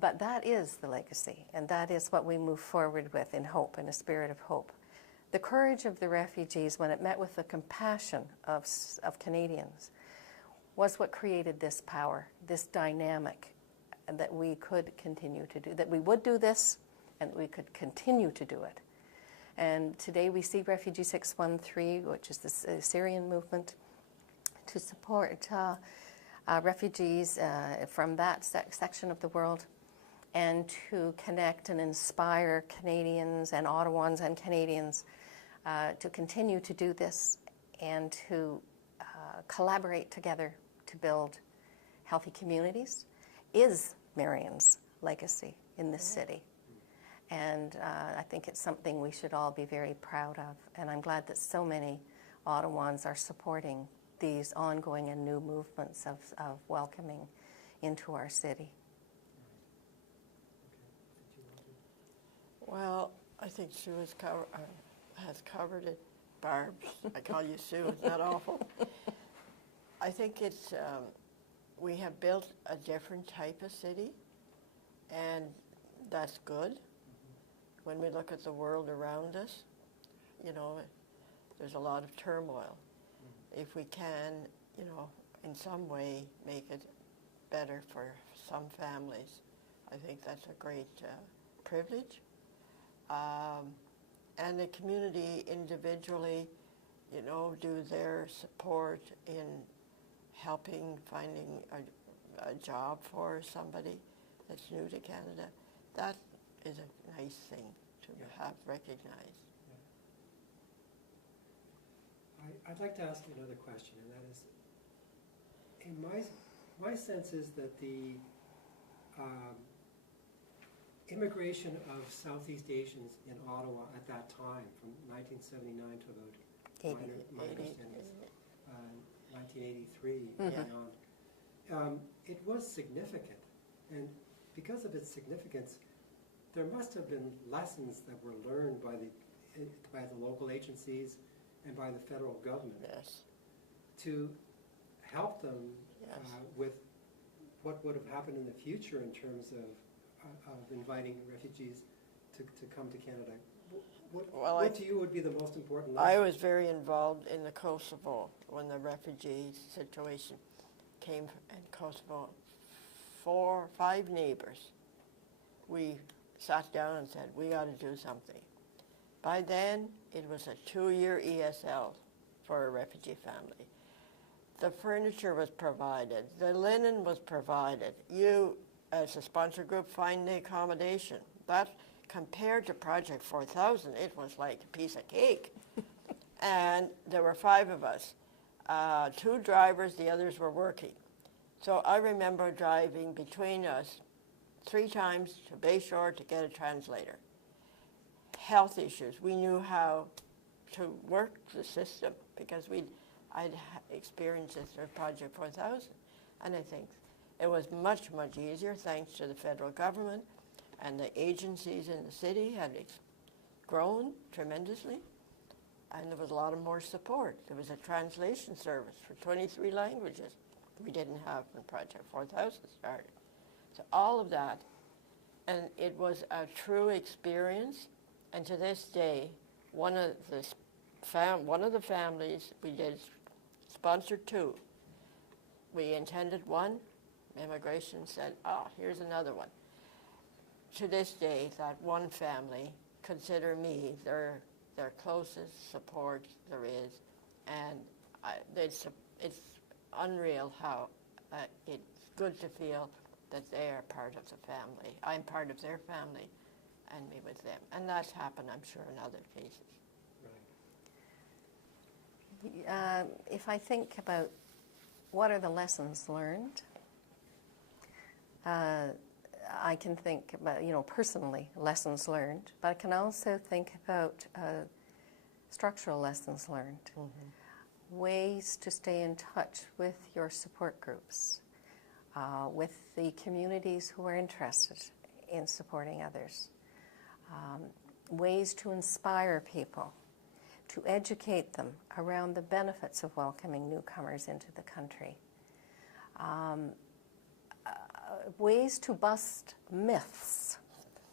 But that is the legacy, and that is what we move forward with in hope, in a spirit of hope. The courage of the refugees, when it met with the compassion of Canadians, was what created this power, this dynamic, and that we could continue to do, that we would do this, and that we could continue to do it. And today we see Refugee 613, which is the Syrian movement, to support refugees from that section of the world, and to connect and inspire Canadians and Ottawans and Canadians to continue to do this and to collaborate together to build healthy communities, is Marion's legacy in this city. And I think it's something we should all be very proud of. And I'm glad that so many Ottawans are supporting these ongoing and new movements of welcoming into our city. Well, I think Sue has covered it. Barb, I call you Sue, is that awful? I think it's, we have built a different type of city, and that's good. When we look at the world around us, you know, there's a lot of turmoil. If we can, you know, in some way make it better for some families, I think that's a great privilege. And the community individually, you know, do their support in helping finding a job for somebody that's new to Canada. That is a nice thing to have recognized. I'd like to ask you another question, and that is, in my sense is that the immigration of Southeast Asians in Ottawa at that time, from 1979 to about, my understanding is 1983 and beyond, it was significant. And because of its significance, there must have been lessons that were learned by the local agencies and by the federal government to help them with what would have happened in the future in terms of inviting refugees to come to Canada. What to you would be the most important lesson? I was very involved in the Kosovo when the refugee situation came in Kosovo. 4 or 5 neighbors, we sat down and said, we got to do something. By then, it was a 2-year ESL for a refugee family. The furniture was provided. The linen was provided. You, as a sponsor group, find the accommodation. That, compared to Project 4000, it was like a piece of cake. And there were 5 of us. 2 drivers, the others were working. So I remember driving between us 3 times to Bayshore to get a translator. Health issues. We knew how to work the system because I'd experienced it through Project 4000. And I think it was much, much easier thanks to the federal government, and the agencies in the city had grown tremendously, and there was a lot of more support. There was a translation service for 23 languages we didn't have when Project 4000 started. So all of that, and it was a true experience. And to this day, one of the families we did sponsor 2. We intended 1. Immigration said, "Oh, here's another one." To this day, that one family consider me their closest support there is, and it's unreal how it's good to feel that they are part of the family. I'm part of their family, and me with them. And that's happened, I'm sure, in other cases. Right. If I think about what are the lessons learned, I can think about, personally, lessons learned, but I can also think about structural lessons learned, ways to stay in touch with your support groups, with the communities who are interested in supporting others, ways to inspire people, to educate them around the benefits of welcoming newcomers into the country, ways to bust myths,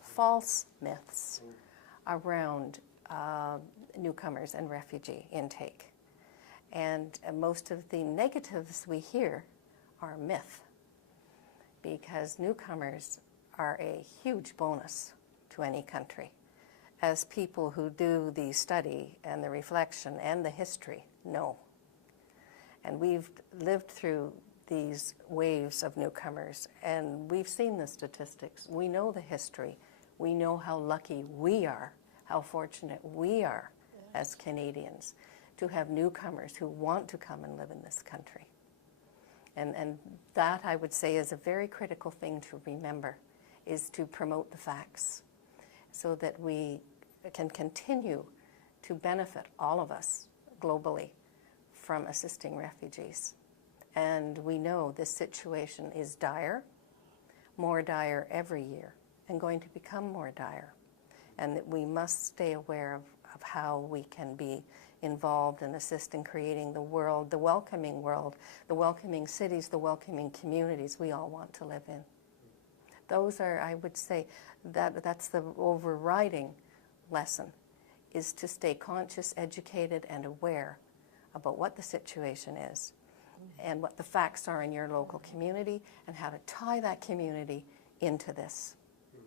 false myths around newcomers and refugee intake. And most of the negatives we hear are myth, because newcomers are a huge bonus to any country. As people who do the study and the reflection and the history know. And we've lived through these waves of newcomers, and we've seen the statistics. We know the history. We know how lucky we are, how fortunate we are as Canadians to have newcomers who want to come and live in this country. And that, I would say, is a very critical thing to remember, is to promote the facts so that we can continue to benefit, all of us, globally, from assisting refugees. And we know this situation is dire, more dire every year, and going to become more dire. and that we must stay aware of how we can be involved and assist in creating the world, the welcoming cities, the welcoming communities we all want to live in. Those are, I would say, that's the overriding lesson, is to stay conscious, educated, and aware about what the situation is and what the facts are in your local community and how to tie that community into this. Did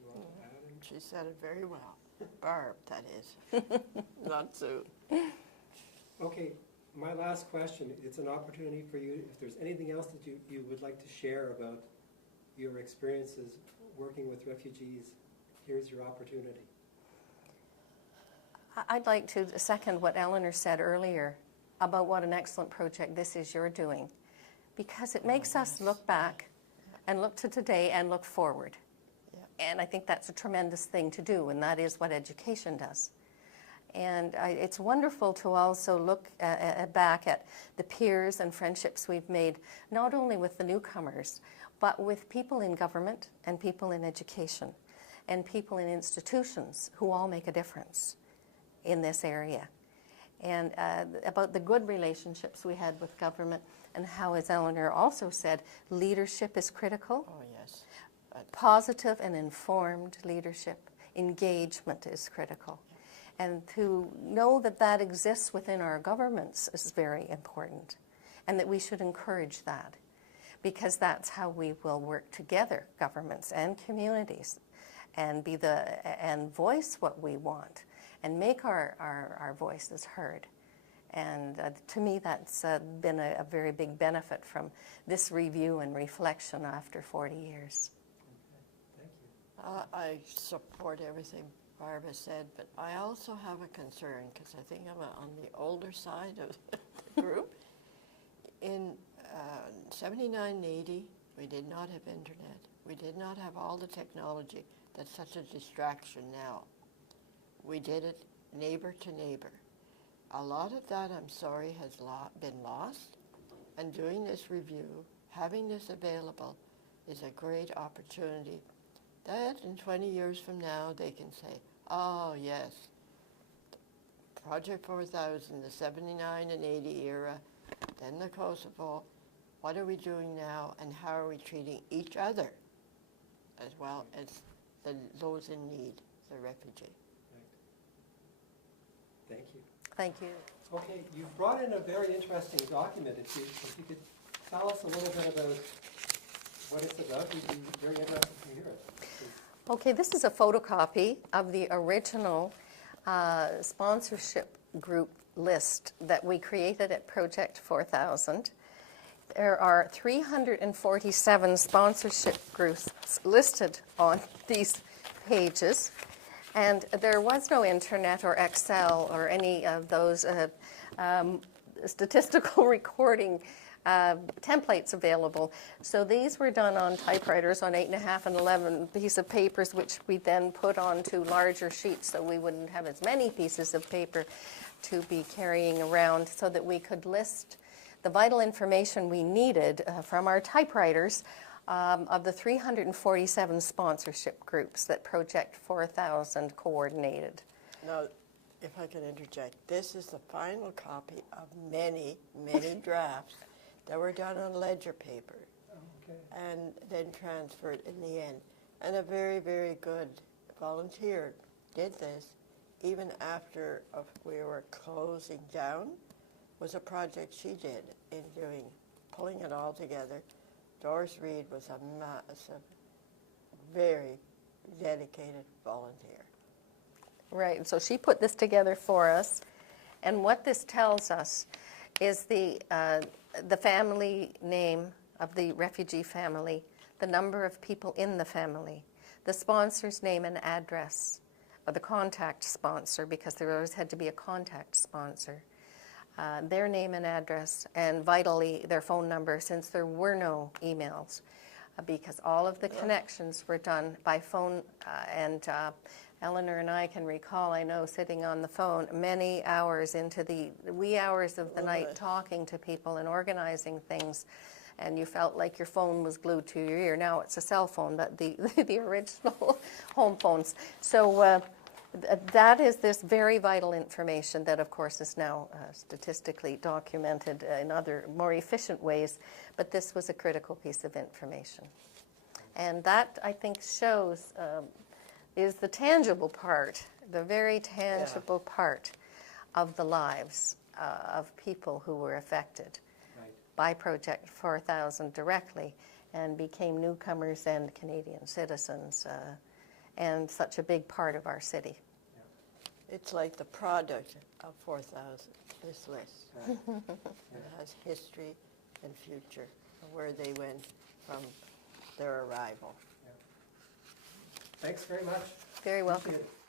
you want to add anything? She said it very well. Barb, that is. Not Sue. Okay, my last question, it's an opportunity for you, if there's anything else that you would like to share about your experiences working with refugees, here's your opportunity. I'd like to second what Eleanor said earlier about what an excellent project this is you're doing, because it makes us look back and look to today and look forward. Yeah. And I think that's a tremendous thing to do, and that is what education does. And it's wonderful to also look back at the peers and friendships we've made, not only with the newcomers, but with people in government and people in education and people in institutions who all make a difference in this area. And about the good relationships we had with government, and how, as Eleanor also said, leadership is critical. Oh, yes. Positive and informed leadership, engagement is critical. And to know that that exists within our governments is very important, and that we should encourage that, because that's how we will work together, governments and communities, and and voice what we want, and make our voices heard. And to me, that's been a very big benefit from this review and reflection after 40 years. Okay. Thank you. I support everything Barb has said, but I also have a concern, because I think I'm on the older side of the group. In 79 and 80, we did not have internet. We did not have all the technology that's such a distraction now. We did it neighbor to neighbor. A lot of that, I'm sorry, has been lost. And doing this review, having this available, is a great opportunity that in 20 years from now, they can say, oh, yes, Project 4000, the 79 and 80 era, then the Kosovo, what are we doing now, and how are we treating each other as well as those in need, the refugee. Right. Thank you. Thank you. Okay, you've brought in a very interesting document. If you could tell us a little bit about what it's about, we'd be very interested to hear it. Please. Okay, this is a photocopy of the original sponsorship group list that we created at Project 4000. There are 347 sponsorship groups listed on these pages, and there was no internet or Excel or any of those statistical recording templates available. So these were done on typewriters on 8.5 and 11 pieces of papers, which we then put onto larger sheets so we wouldn't have as many pieces of paper to be carrying around, so that we could list the vital information we needed from our typewriters of the 347 sponsorship groups that Project 4000 coordinated. Now, if I can interject, this is the final copy of many, many drafts that were done on ledger paper. Okay. And then transferred in the end. And a very, very good volunteer did this even after we were closing down. Was a project she did in pulling it all together. Doris Reed was a massive, very dedicated volunteer. Right, so she put this together for us, and what this tells us is the family name of the refugee family, the number of people in the family, the sponsor's name and address, or the contact sponsor, because there always had to be a contact sponsor, their name and address, and vitally their phone number, since there were no emails, because all of the connections were done by phone, and Eleanor and I can recall, I know, sitting on the phone many hours into the wee hours of the night talking to people and organizing things. and you felt like your phone was glued to your ear. Now it's a cell phone, but the original home phones. So that is this very vital information that, of course, is now statistically documented in other more efficient ways, but this was a critical piece of information. And that, I think, shows, is the tangible part, the very tangible part of the lives of people who were affected by Project 4000 directly and became newcomers and Canadian citizens, and such a big part of our city. It's like the product of 4,000, this list. It has history and future, where they went from their arrival. Thanks very much. Very welcome. Appreciate it.